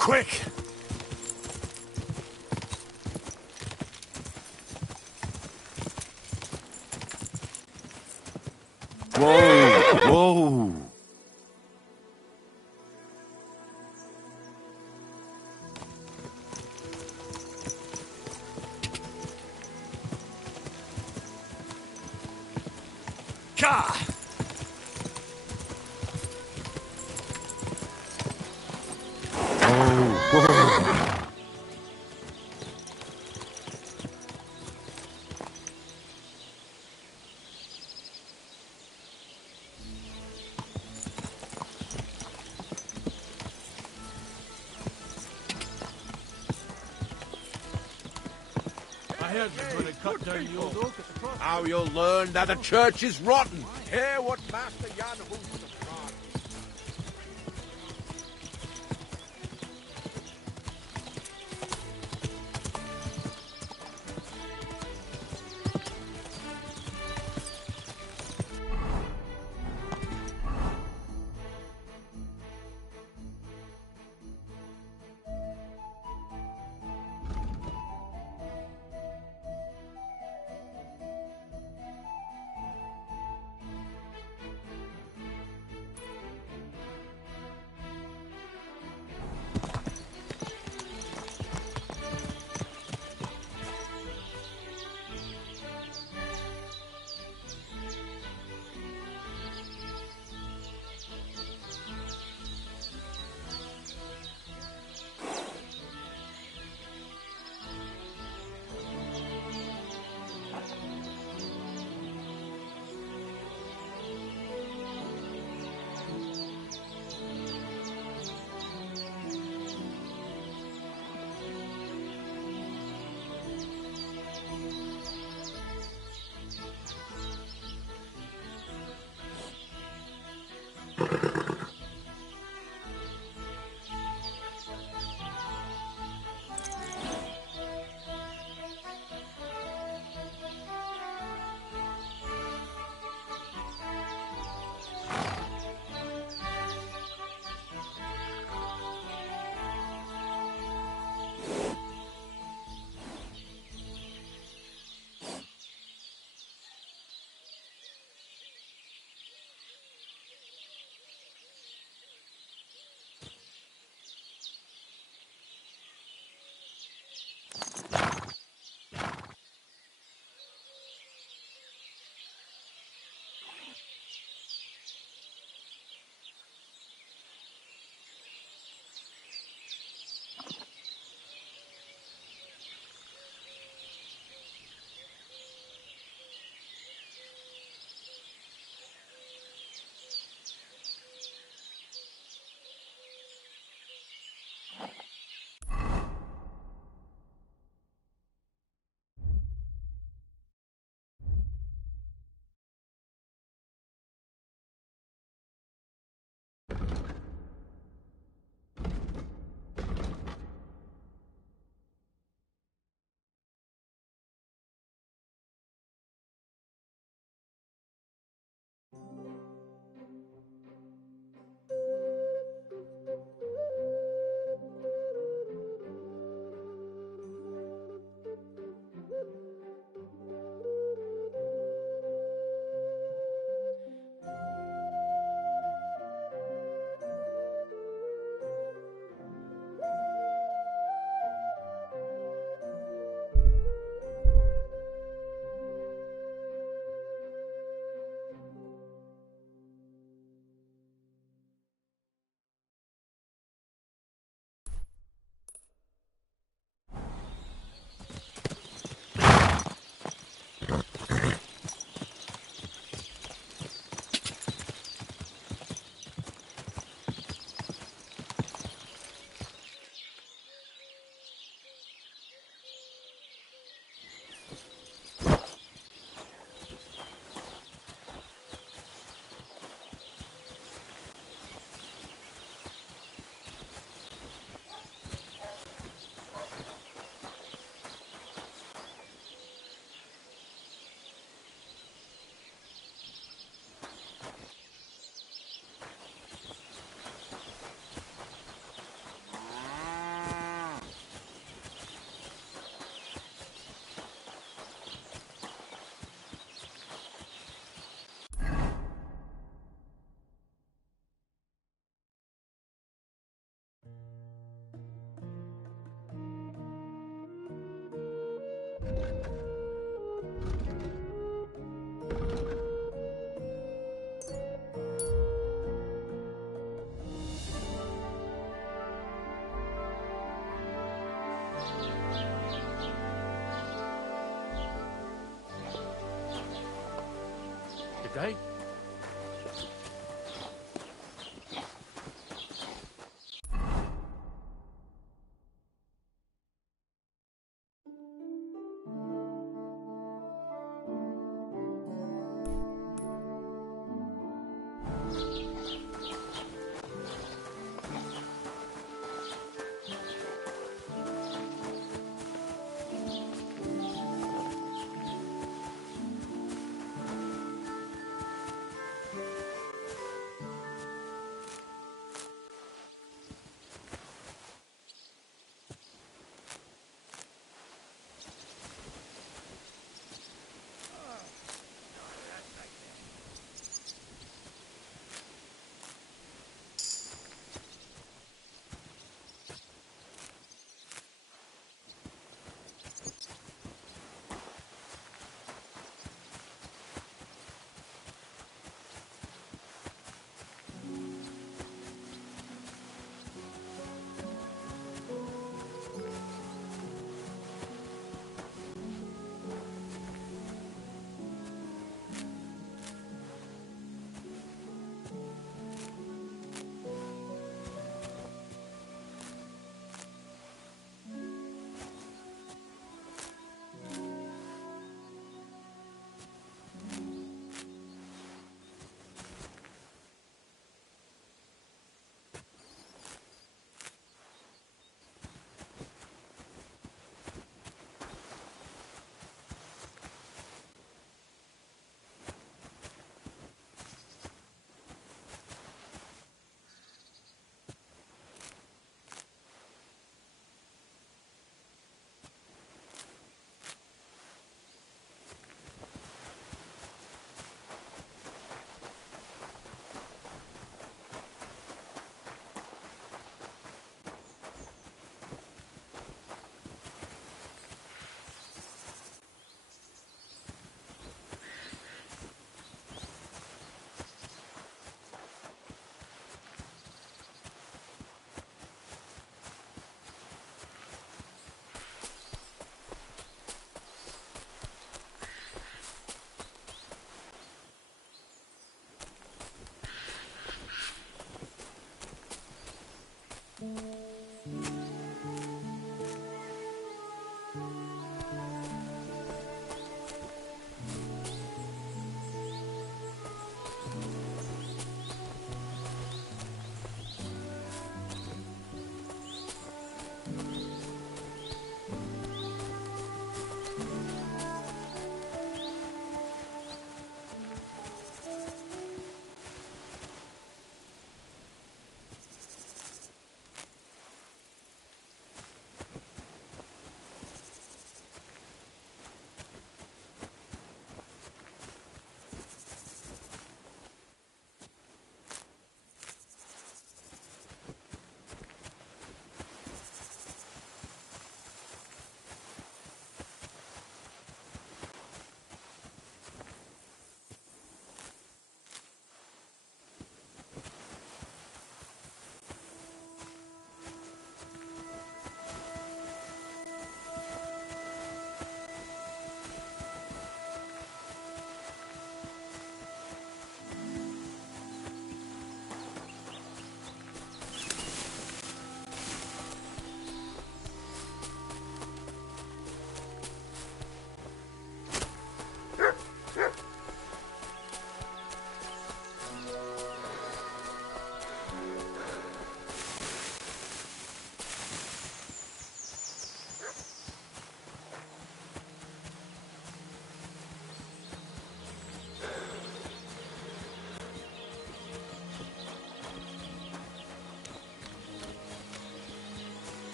Quick! Whoa! Whoa! Ka! Oh, whoa! I heard they're going to cut down the old oak at the cross. How you'll learn that the church is rotten. Hear what Master Jan Hus of Prague. Good day.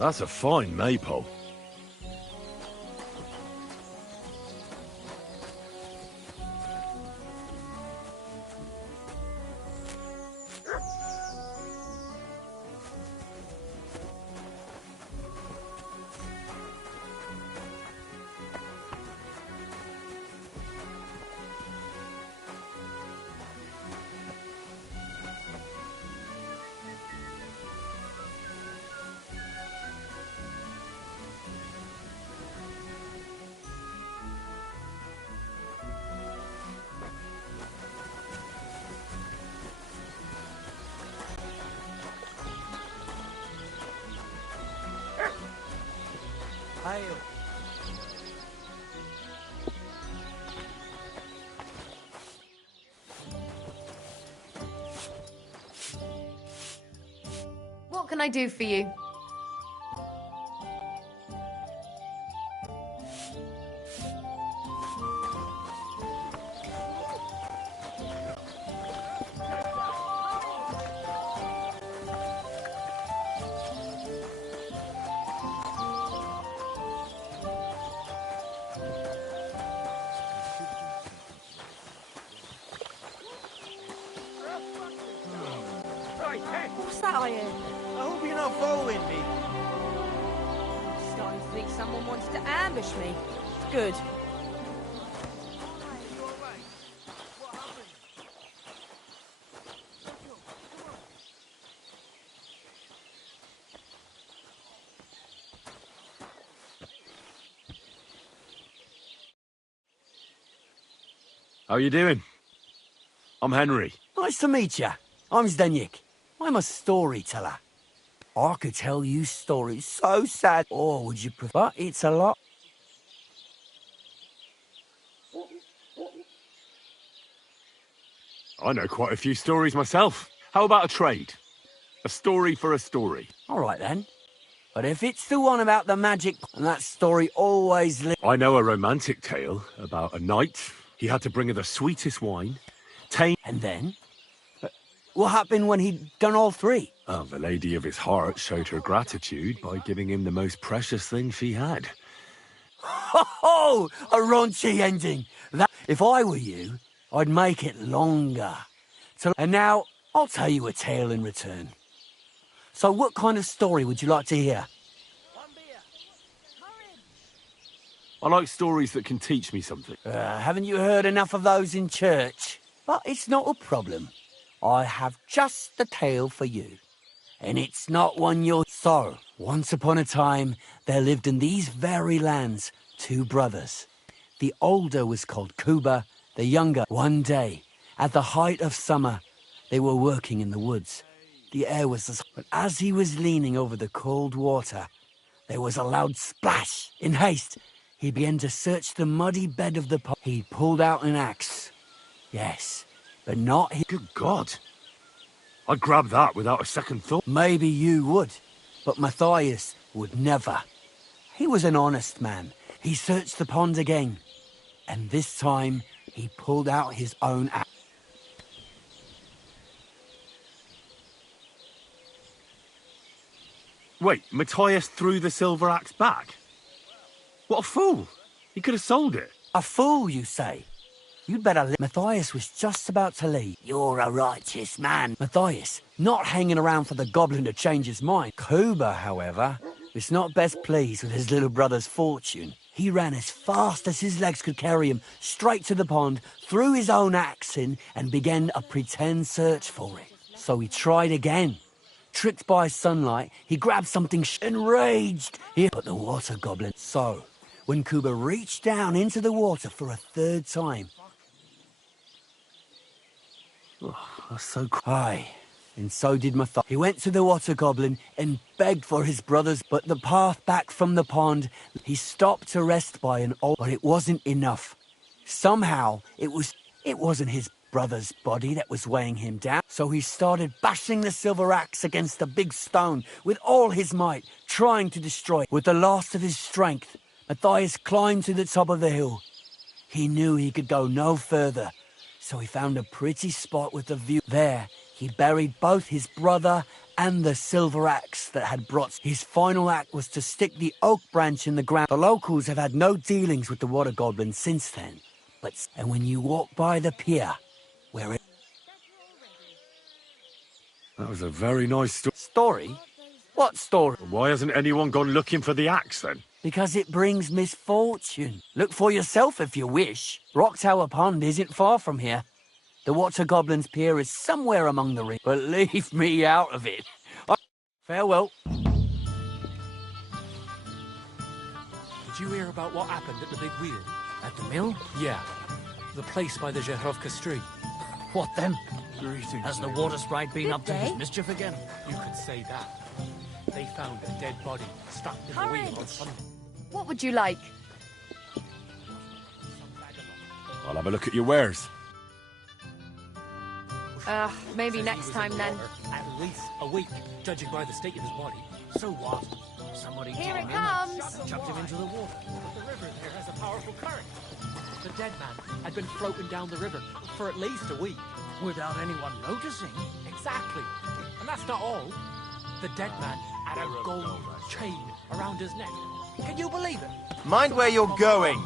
That's a fine maypole. Hail. What can I do for you? What's that I hear? I hope you're not following me. I'm starting to think someone wants to ambush me. Good. How you doing? I'm Henry. Nice to meet you. I'm Zdeněk. I'm a storyteller. I could tell you stories so sad, or would you prefer? But it's a lot. I know quite a few stories myself. How about a trade? A story for a story. All right then. But if it's the one about the magic, and that story always lives. I know a romantic tale about a knight. He had to bring her the sweetest wine. Tame. And then? What happened when he'd done all three? Oh, the lady of his heart showed her gratitude by giving him the most precious thing she had. Ho! A raunchy ending. That, if I were you, I'd make it longer. And now, I'll tell you a tale in return. So what kind of story would you like to hear? I like stories that can teach me something. Haven't you heard enough of those in church? But it's not a problem. I have just the tale for you. And it's not one you'll... So, once upon a time, there lived in these very lands 2 brothers. The older was called Kuba, the younger. One day, at the height of summer, they were working in the woods. The air was... But as he was leaning over the cold water, there was a loud splash. In haste, he began to search the muddy bed of the pond. He pulled out an axe. Yes, but not his... Good God. I'd grab that without a second thought. Maybe you would, but Matthias would never. He was an honest man. He searched the pond again, and this time he pulled out his own axe. Wait, Matthias threw the silver axe back? What a fool! He could have sold it. A fool, you say? You'd better... Matthias was just about to leave. You're a righteous man. Matthias, not hanging around for the goblin to change his mind. Kuba, however, was not best pleased with his little brother's fortune. He ran as fast as his legs could carry him, straight to the pond, threw his own axe in, and began a pretend search for it. So he tried again. Tricked by sunlight, he grabbed something enraged. But the water goblin. So, when Kuba reached down into the water for a 3rd time... Oh, that's so... Aye, and so did Matthias. He went to the water goblin and begged for his brothers, but the path back from the pond, he stopped to rest by an old... But it wasn't enough. Somehow, it wasn't his brother's body that was weighing him down. So he started bashing the silver axe against a big stone with all his might, trying to destroy it. With the last of his strength, Matthias climbed to the top of the hill. He knew he could go no further, so he found a pretty spot with a view. There, he buried both his brother and the silver axe that had brought. His final act was to stick the oak branch in the ground. The locals have had no dealings with the water goblin since then. And when you walk by the pier, where it... That was a very nice Story? What story? Why hasn't anyone gone looking for the axe, then? Because it brings misfortune. Look for yourself if you wish. Rock Tower Pond isn't far from here. The Water Goblin's Pier is somewhere among the rings. But leave me out of it. Farewell. Did you hear about what happened at the big wheel? At the mill? Yeah. The place by the Zherovka Street. What then? Greetings. Has the water sprite been up to his mischief again? You could say that. They found a dead body stuck in the wheel on Sunday. What would you like? I'll have a look at your wares. Maybe next time then. At least a week, judging by the state of his body. So what? Somebody Here took it him comes. and chucked him into the water. But the river there has a powerful current. The dead man had been floating down the river for at least a week. Without anyone noticing? Exactly. And that's not all. The dead man had a gold chain around his neck. Can you believe it? Mind where you're going.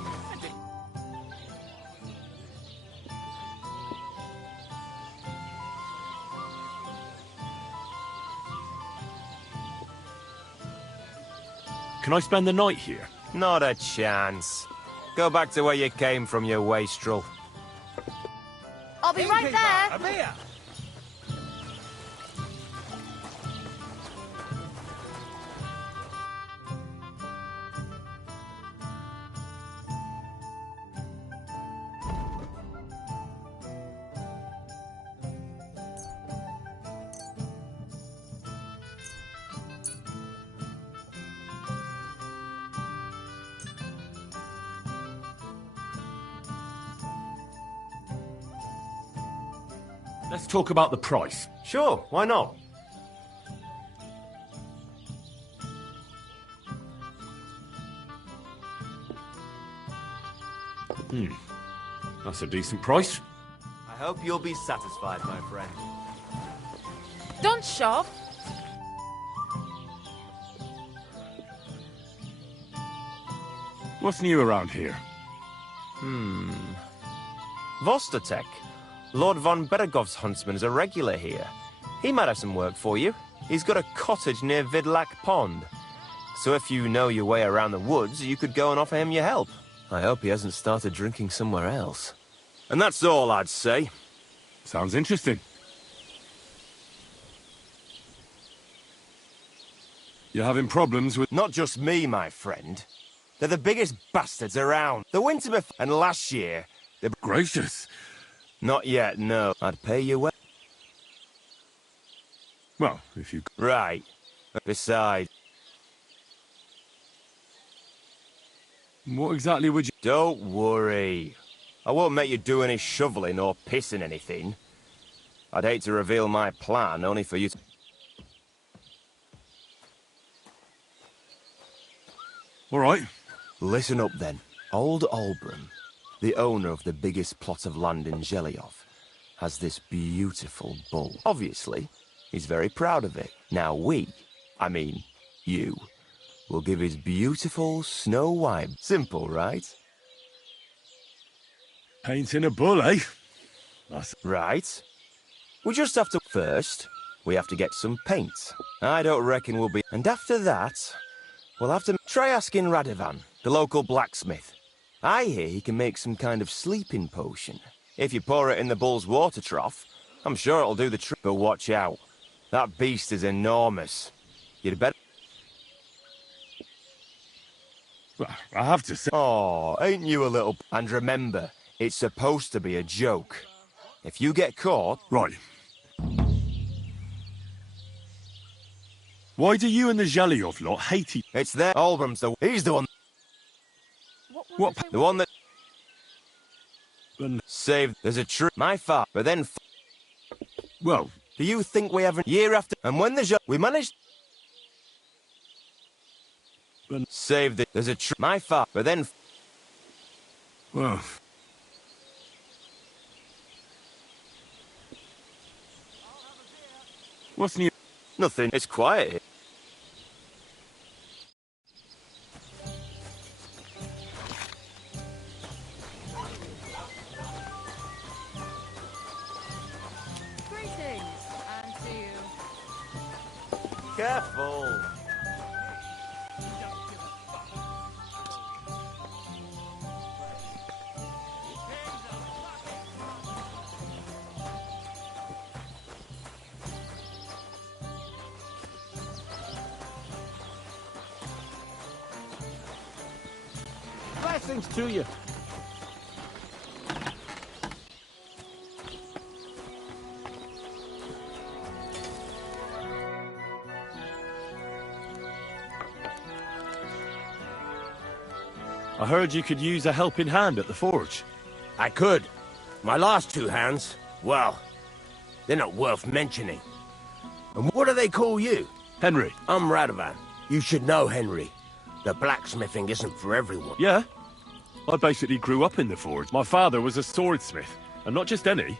Can I spend the night here? Not a chance. Go back to where you came from, you wastrel. I'll be right there. I'm here. Let's talk about the price. Sure, why not? That's a decent price. I hope you'll be satisfied, my friend. Don't shove. What's new around here? Vostotek. Lord von Beregov's huntsman's a regular here. He might have some work for you. He's got a cottage near Vidlak Pond. So if you know your way around the woods, you could go and offer him your help. I hope he hasn't started drinking somewhere else. And that's all I'd say. Sounds interesting. You're having problems with... Not just me, my friend. They're the biggest bastards around. The winter and last year... They're... Gracious. Not yet, no. I'd pay you well. Well, if you... Right. Besides... What exactly would you... Don't worry. I won't make you do any shoveling or pissing anything. I'd hate to reveal my plan, only for you to... All right. Listen up, then. Old Olbram, the owner of the biggest plot of land in Zhelyov, has this beautiful bull. Obviously, he's very proud of it. Now I mean, you, will give his beautiful Snow White. Simple, right? Painting a bull, eh? That's... Right. We just have to... First, we have to get some paint. I don't reckon we'll be... And after that, we'll have to... Try asking Radovan, the local blacksmith. I hear he can make some kind of sleeping potion. If you pour it in the bull's water trough, I'm sure it'll do the trick. But watch out. That beast is enormous. You'd better... Well, I have to say... Oh, ain't you a little... And remember, it's supposed to be a joke. If you get caught... Right. Why do you and the Zhelyov lot hate each... It's there. Olbram's He's the one... What? The one that... Saved... There's a tree... My father... But then... Well... Do you think we haven't... Year after... And when the... We managed... Saved the... There's a tree... My father... But then... Well... What's new? Nothing. It's quiet here. Greetings, and to you. Careful. Blessings to you. I heard you could use a helping hand at the forge. I could. My last two hands, well, they're not worth mentioning. And what do they call you? Henry. I'm Radovan. You should know, Henry. The blacksmithing isn't for everyone. Yeah? I basically grew up in the forge. My father was a swordsmith, and not just any.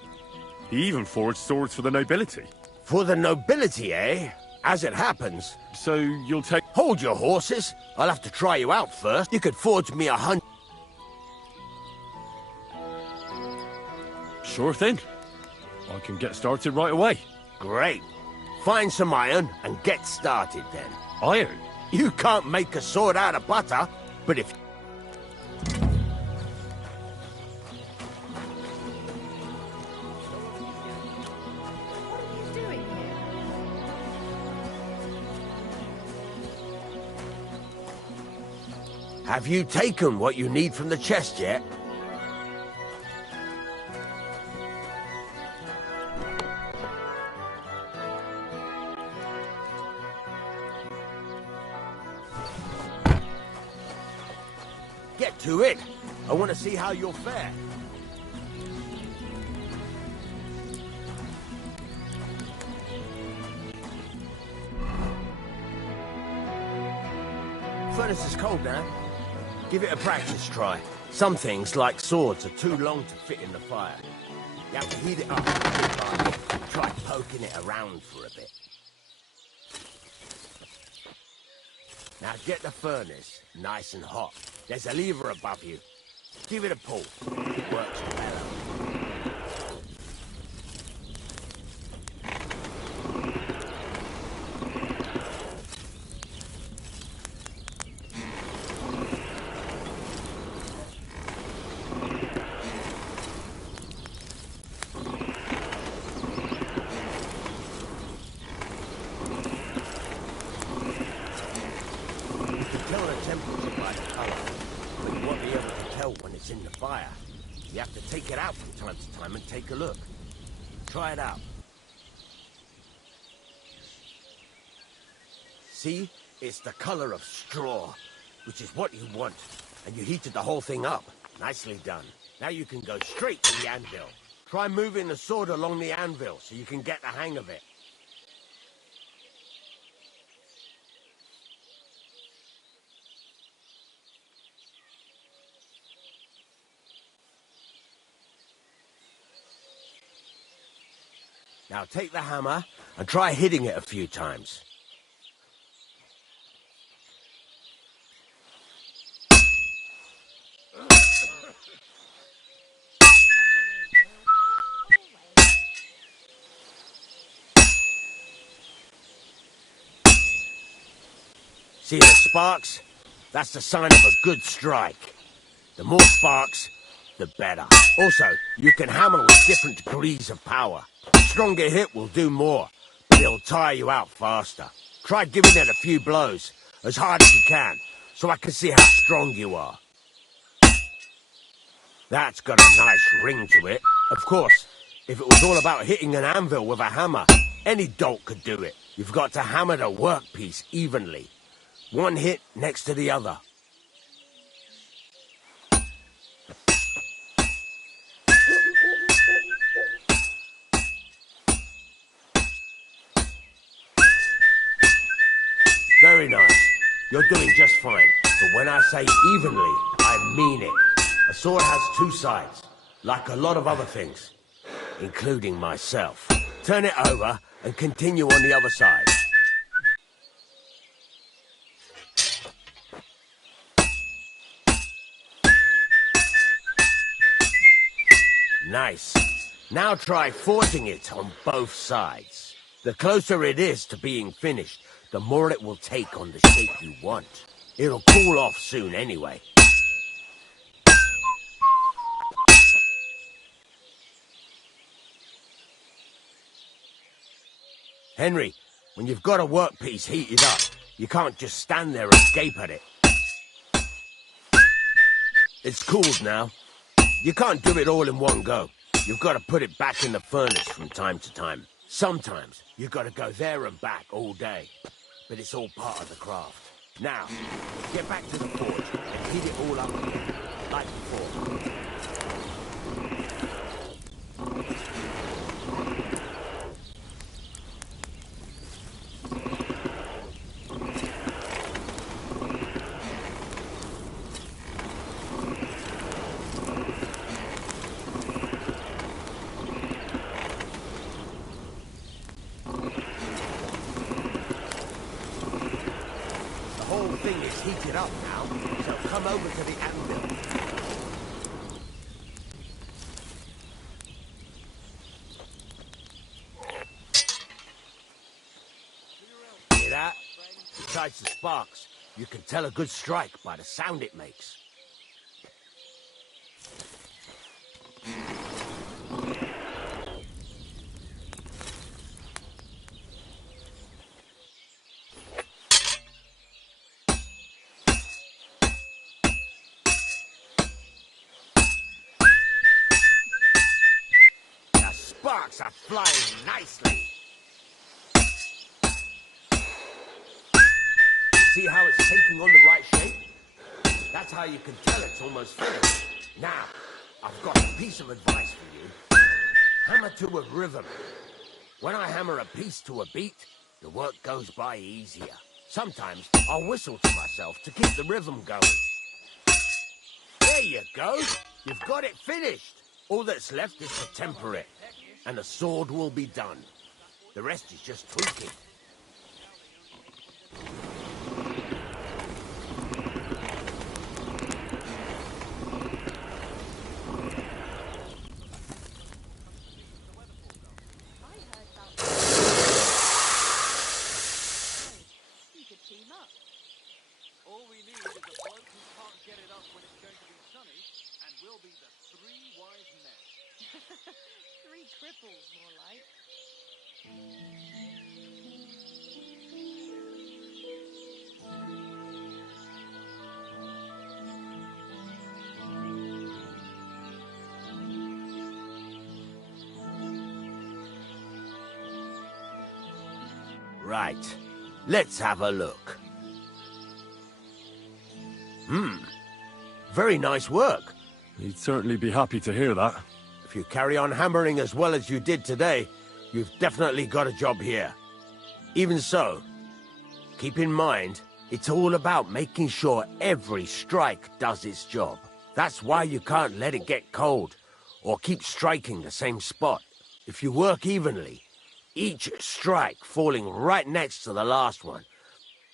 He even forged swords for the nobility. For the nobility, eh? As it happens. So you'll take... Hold your horses. I'll have to try you out first. You could forge me 100... Sure thing. I can get started right away. Great. Find some iron and get started then. Iron? You can't make a sword out of butter, but if... Have you taken what you need from the chest yet? Get to it. I want to see how you'll fare. Furnace is cold now. Give it a practice try. Some things, like swords, are too long to fit in the fire. You have to heat it up. Try poking it around for a bit. Now get the furnace nice and hot. There's a lever above you. Give it a pull. It works well. In the fire. You have to take it out from time to time and take a look. Try it out. See? It's the color of straw, which is what you want. And you heated the whole thing up. Nicely done. Now you can go straight to the anvil. Try moving the sword along the anvil so you can get the hang of it. Now take the hammer and try hitting it a few times. See the sparks? That's the sign of a good strike. The more sparks, the better. Also, you can hammer with different degrees of power. A stronger hit will do more, but it'll tire you out faster. Try giving it a few blows, as hard as you can, so I can see how strong you are. That's got a nice ring to it. Of course, if it was all about hitting an anvil with a hammer, any dolt could do it. You've got to hammer the workpiece evenly. One hit next to the other. Very nice. You're doing just fine. But when I say evenly, I mean it. A sword has two sides, like a lot of other things, including myself. Turn it over and continue on the other side. Nice. Now try forcing it on both sides. The closer it is to being finished, the more it will take on the shape you want. It'll cool off soon anyway. Henry, when you've got a workpiece heated up, you can't just stand there and gape at it. It's cooled now. You can't do it all in one go. You've got to put it back in the furnace from time to time. Sometimes you've got to go there and back all day. But it's all part of the craft. Now, get back to the forge and heat it all up again, like before. Thing is heated up now, so come over to the anvil. Hear that? Besides the sparks, you can tell a good strike by the sound it makes. Sparks are flying nicely. See how it's taking on the right shape? That's how you can tell it's almost finished. Now, I've got a piece of advice for you. Hammer to a rhythm. When I hammer a piece to a beat, the work goes by easier. Sometimes I'll whistle to myself to keep the rhythm going. There you go. You've got it finished. All that's left is to temper it, and the sword will be done. The rest is just tweaking. All we need is a bloke who can't get it up when it's going to be sunny, and we'll be the three wise men. Three cripples, more like. Right. Let's have a look. Very nice work. He'd certainly be happy to hear that. If you carry on hammering as well as you did today, you've definitely got a job here. Even so, keep in mind, it's all about making sure every strike does its job. That's why you can't let it get cold, or keep striking the same spot. If you work evenly, each strike falling right next to the last one,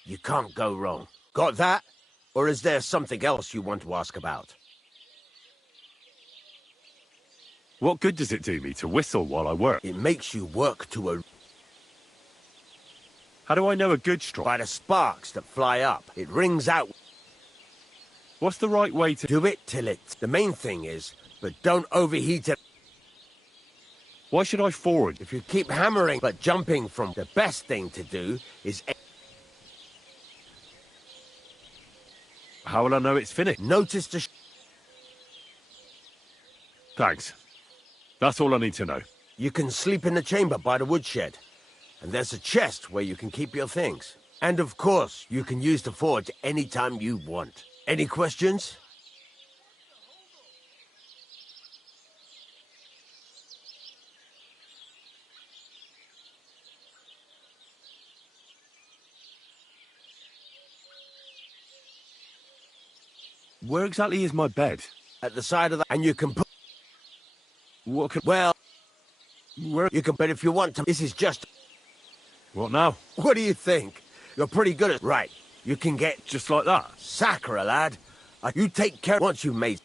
you can't go wrong. Got that? Or is there something else you want to ask about? What good does it do me to whistle while I work? It makes you work to a... How do I know a good strike? By the sparks that fly up. It rings out. What's the right way to... Do it till it's... The main thing is, but don't overheat it. Why should I forward? If you keep hammering but jumping from, the best thing to do is... How will I know it's finished? Notice the... Thanks. That's all I need to know. You can sleep in the chamber by the woodshed. And there's a chest where you can keep your things. And of course, you can use the forge anytime you want. Any questions? Where exactly is my bed? At the side of the... And you can put... What can... Well... Where... You can... But if you want to... This is just... What now? What do you think? You're pretty good at... Right. You can get... Just like that? Sacre, lad. You take care once you've made...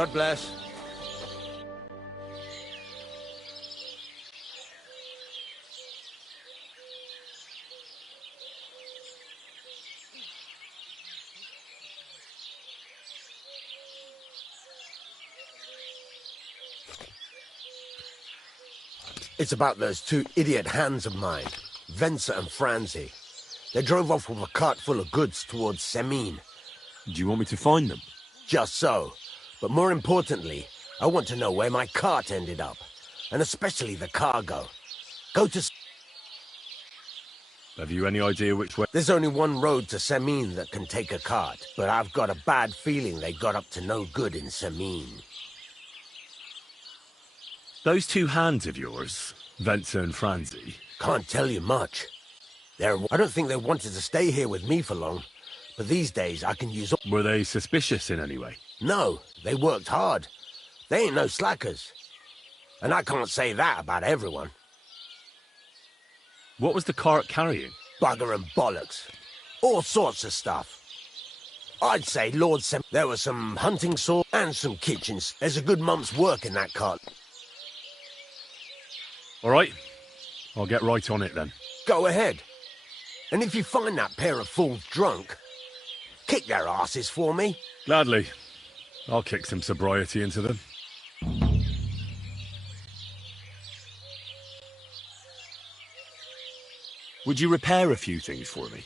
God bless. It's about those two idiot hands of mine, Venser and Franzi. They drove off with a cart full of goods towards Semine. Do you want me to find them? Just so. But more importantly, I want to know where my cart ended up. And especially the cargo. Go to... Have you any idea which way? There's only one road to Semine that can take a cart, but I've got a bad feeling they got up to no good in Semine. Those two hands of yours, Venser and Franzi. Can't tell you much. I don't think they wanted to stay here with me for long, but these days I can use... Were they suspicious in any way? No, they worked hard. They ain't no slackers. And I can't say that about everyone. What was the cart carrying? Bugger and bollocks. All sorts of stuff. I'd say Lord Sem... There were some hunting swords and some kitchens. There's a good month's work in that cart. All right. I'll get right on it then. Go ahead. And if you find that pair of fools drunk, kick their asses for me. Gladly. I'll kick some sobriety into them. Would you repair a few things for me?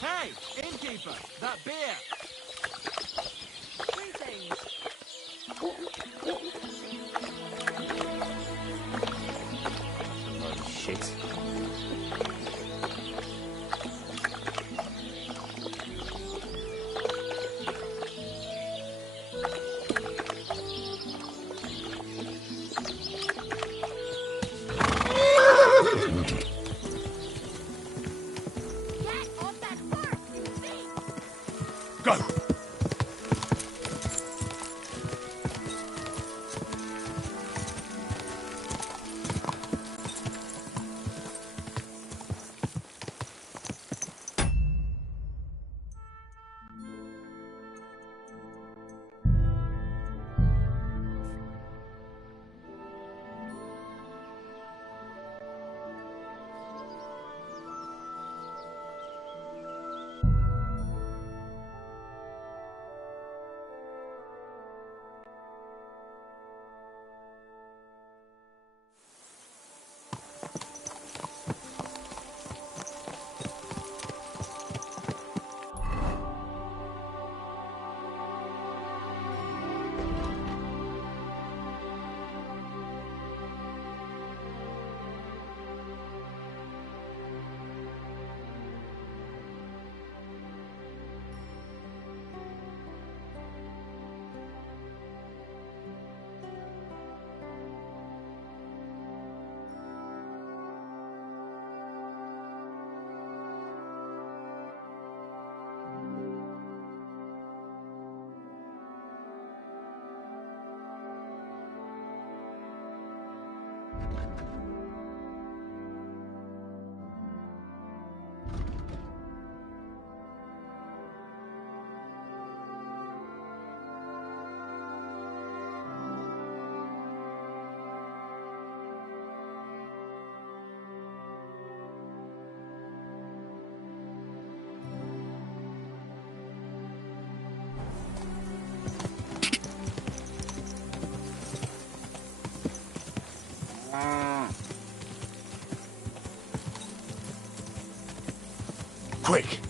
Hey, innkeeper, that beer! Greetings. Bloody shit. Go! Quick!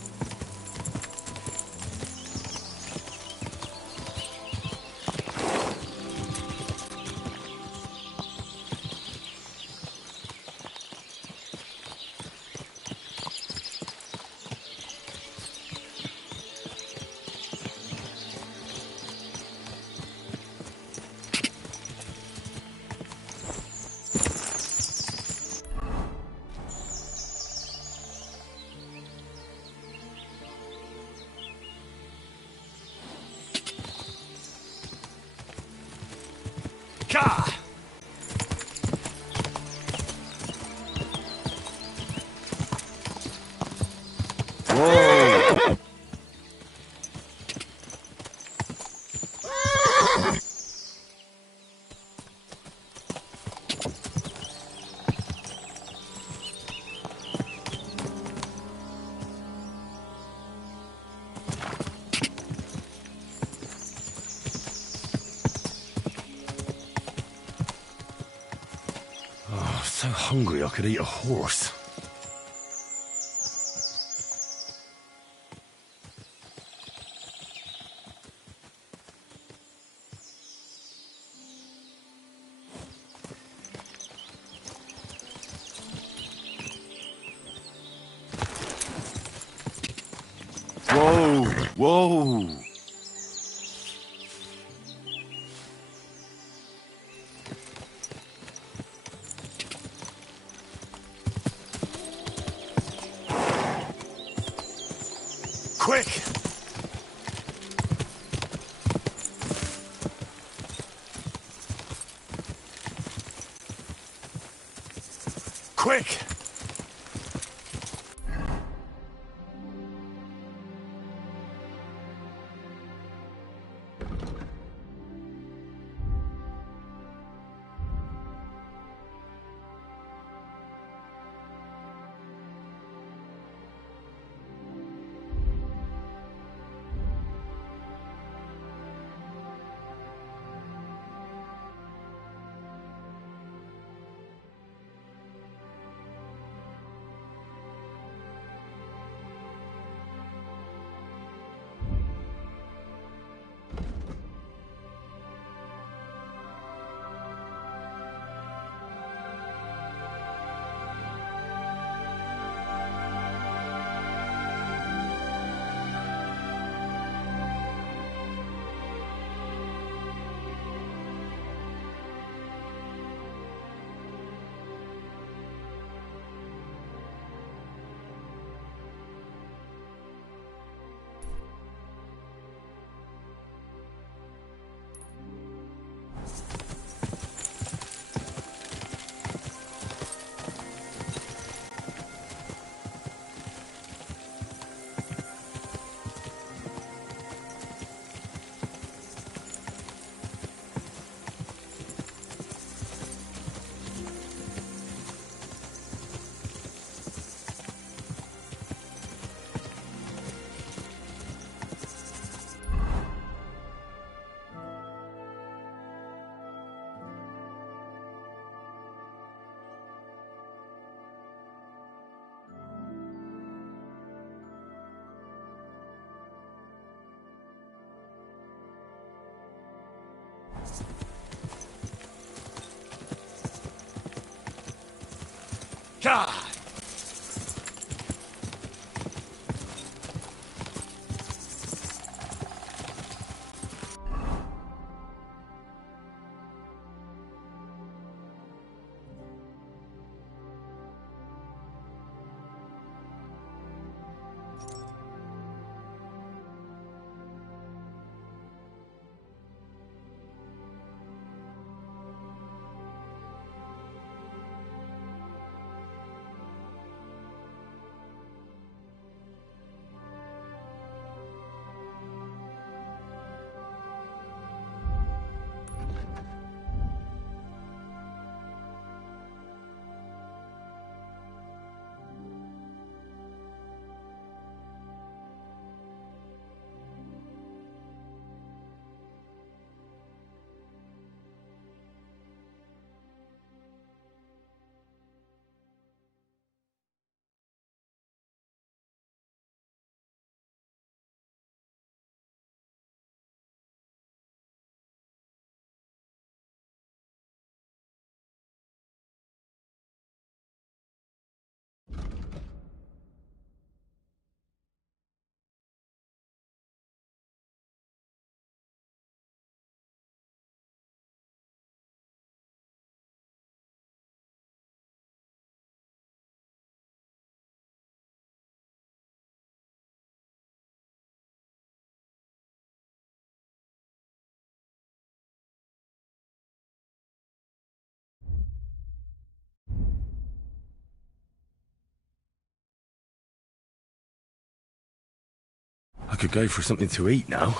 Ka! Whoa! Oh, so hungry I could eat a horse. Whoa! Whoa! Quick! Quick! could go for something to eat now.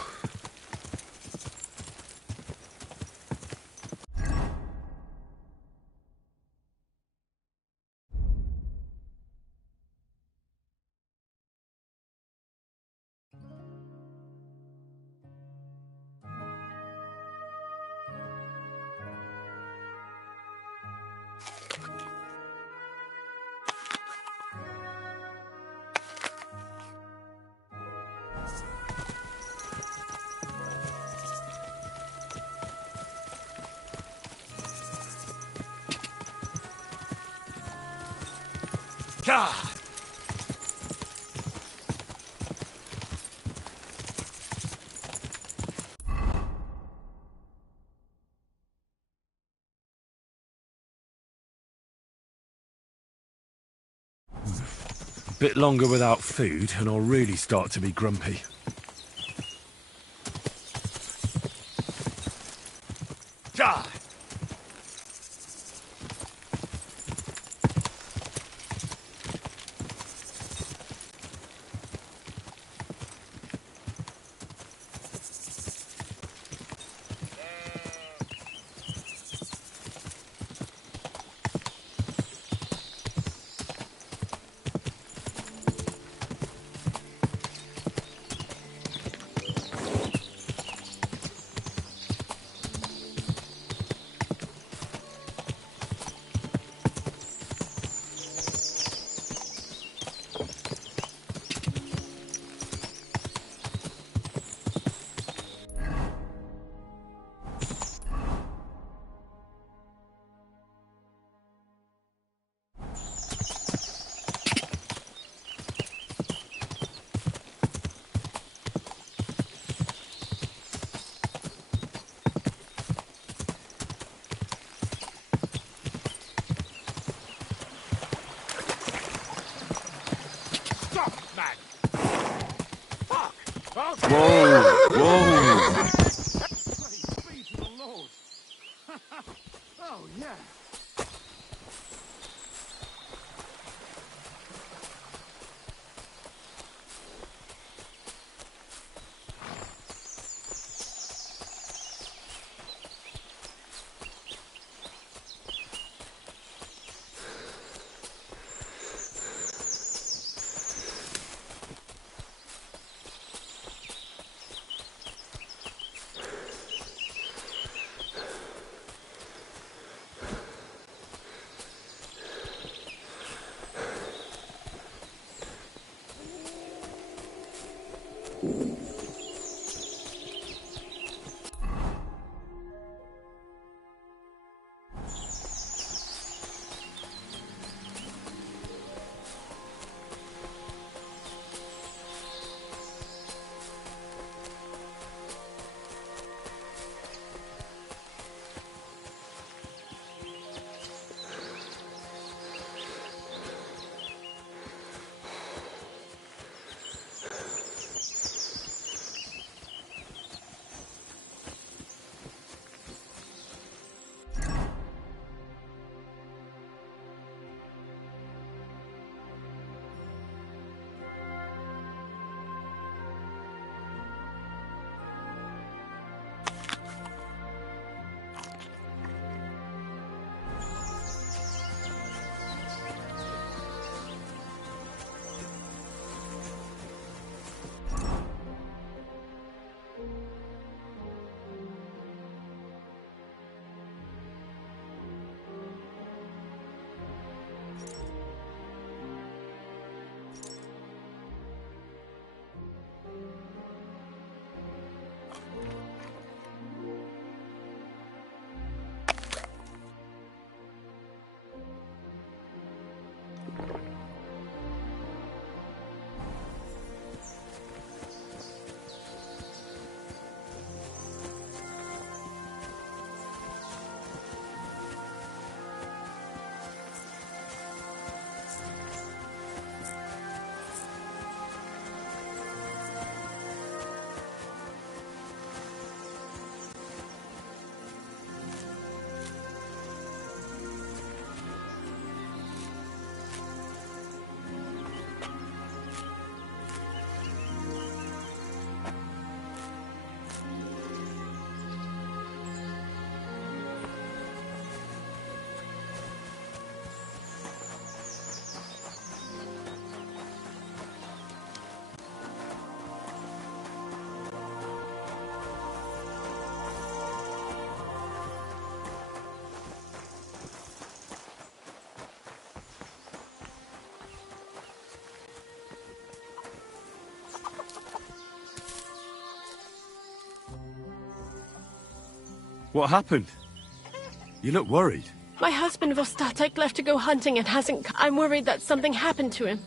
God! A bit longer without food, and I'll really start to be grumpy. God! Whoa! Whoa! Praise be to the Lord. Oh, yeah. What happened? You look worried. My husband Vostatek left to go hunting and hasn't. I'm worried that something happened to him.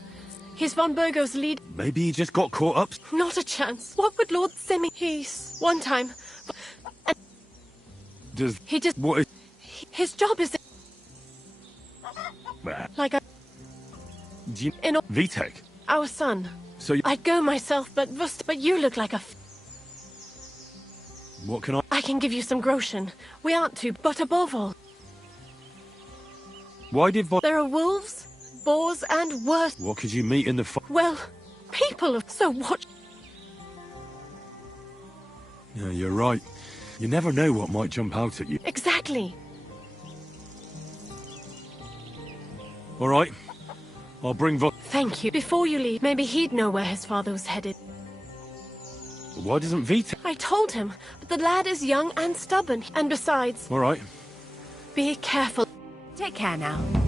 He's von Burgo's lead. Maybe he just got caught up. Not a chance. What would Lord Semi? He's one time. And Does he just? What is? His job is like a. Do you, in Vitek? Our son. So you, I'd go myself, but you look like a. What can I? I can give you some groschen. We aren't too, but above all, Why did there are wolves, boars, and worse. What could you meet in the Well, people. So what? Yeah, you're right. You never know what might jump out at you. Exactly. All right. I'll bring Thank you. Before you leave, maybe he'd know where his father was headed. Why doesn't Vitek? I told him, but the lad is young and stubborn. And besides... All right. Be careful. Take care now.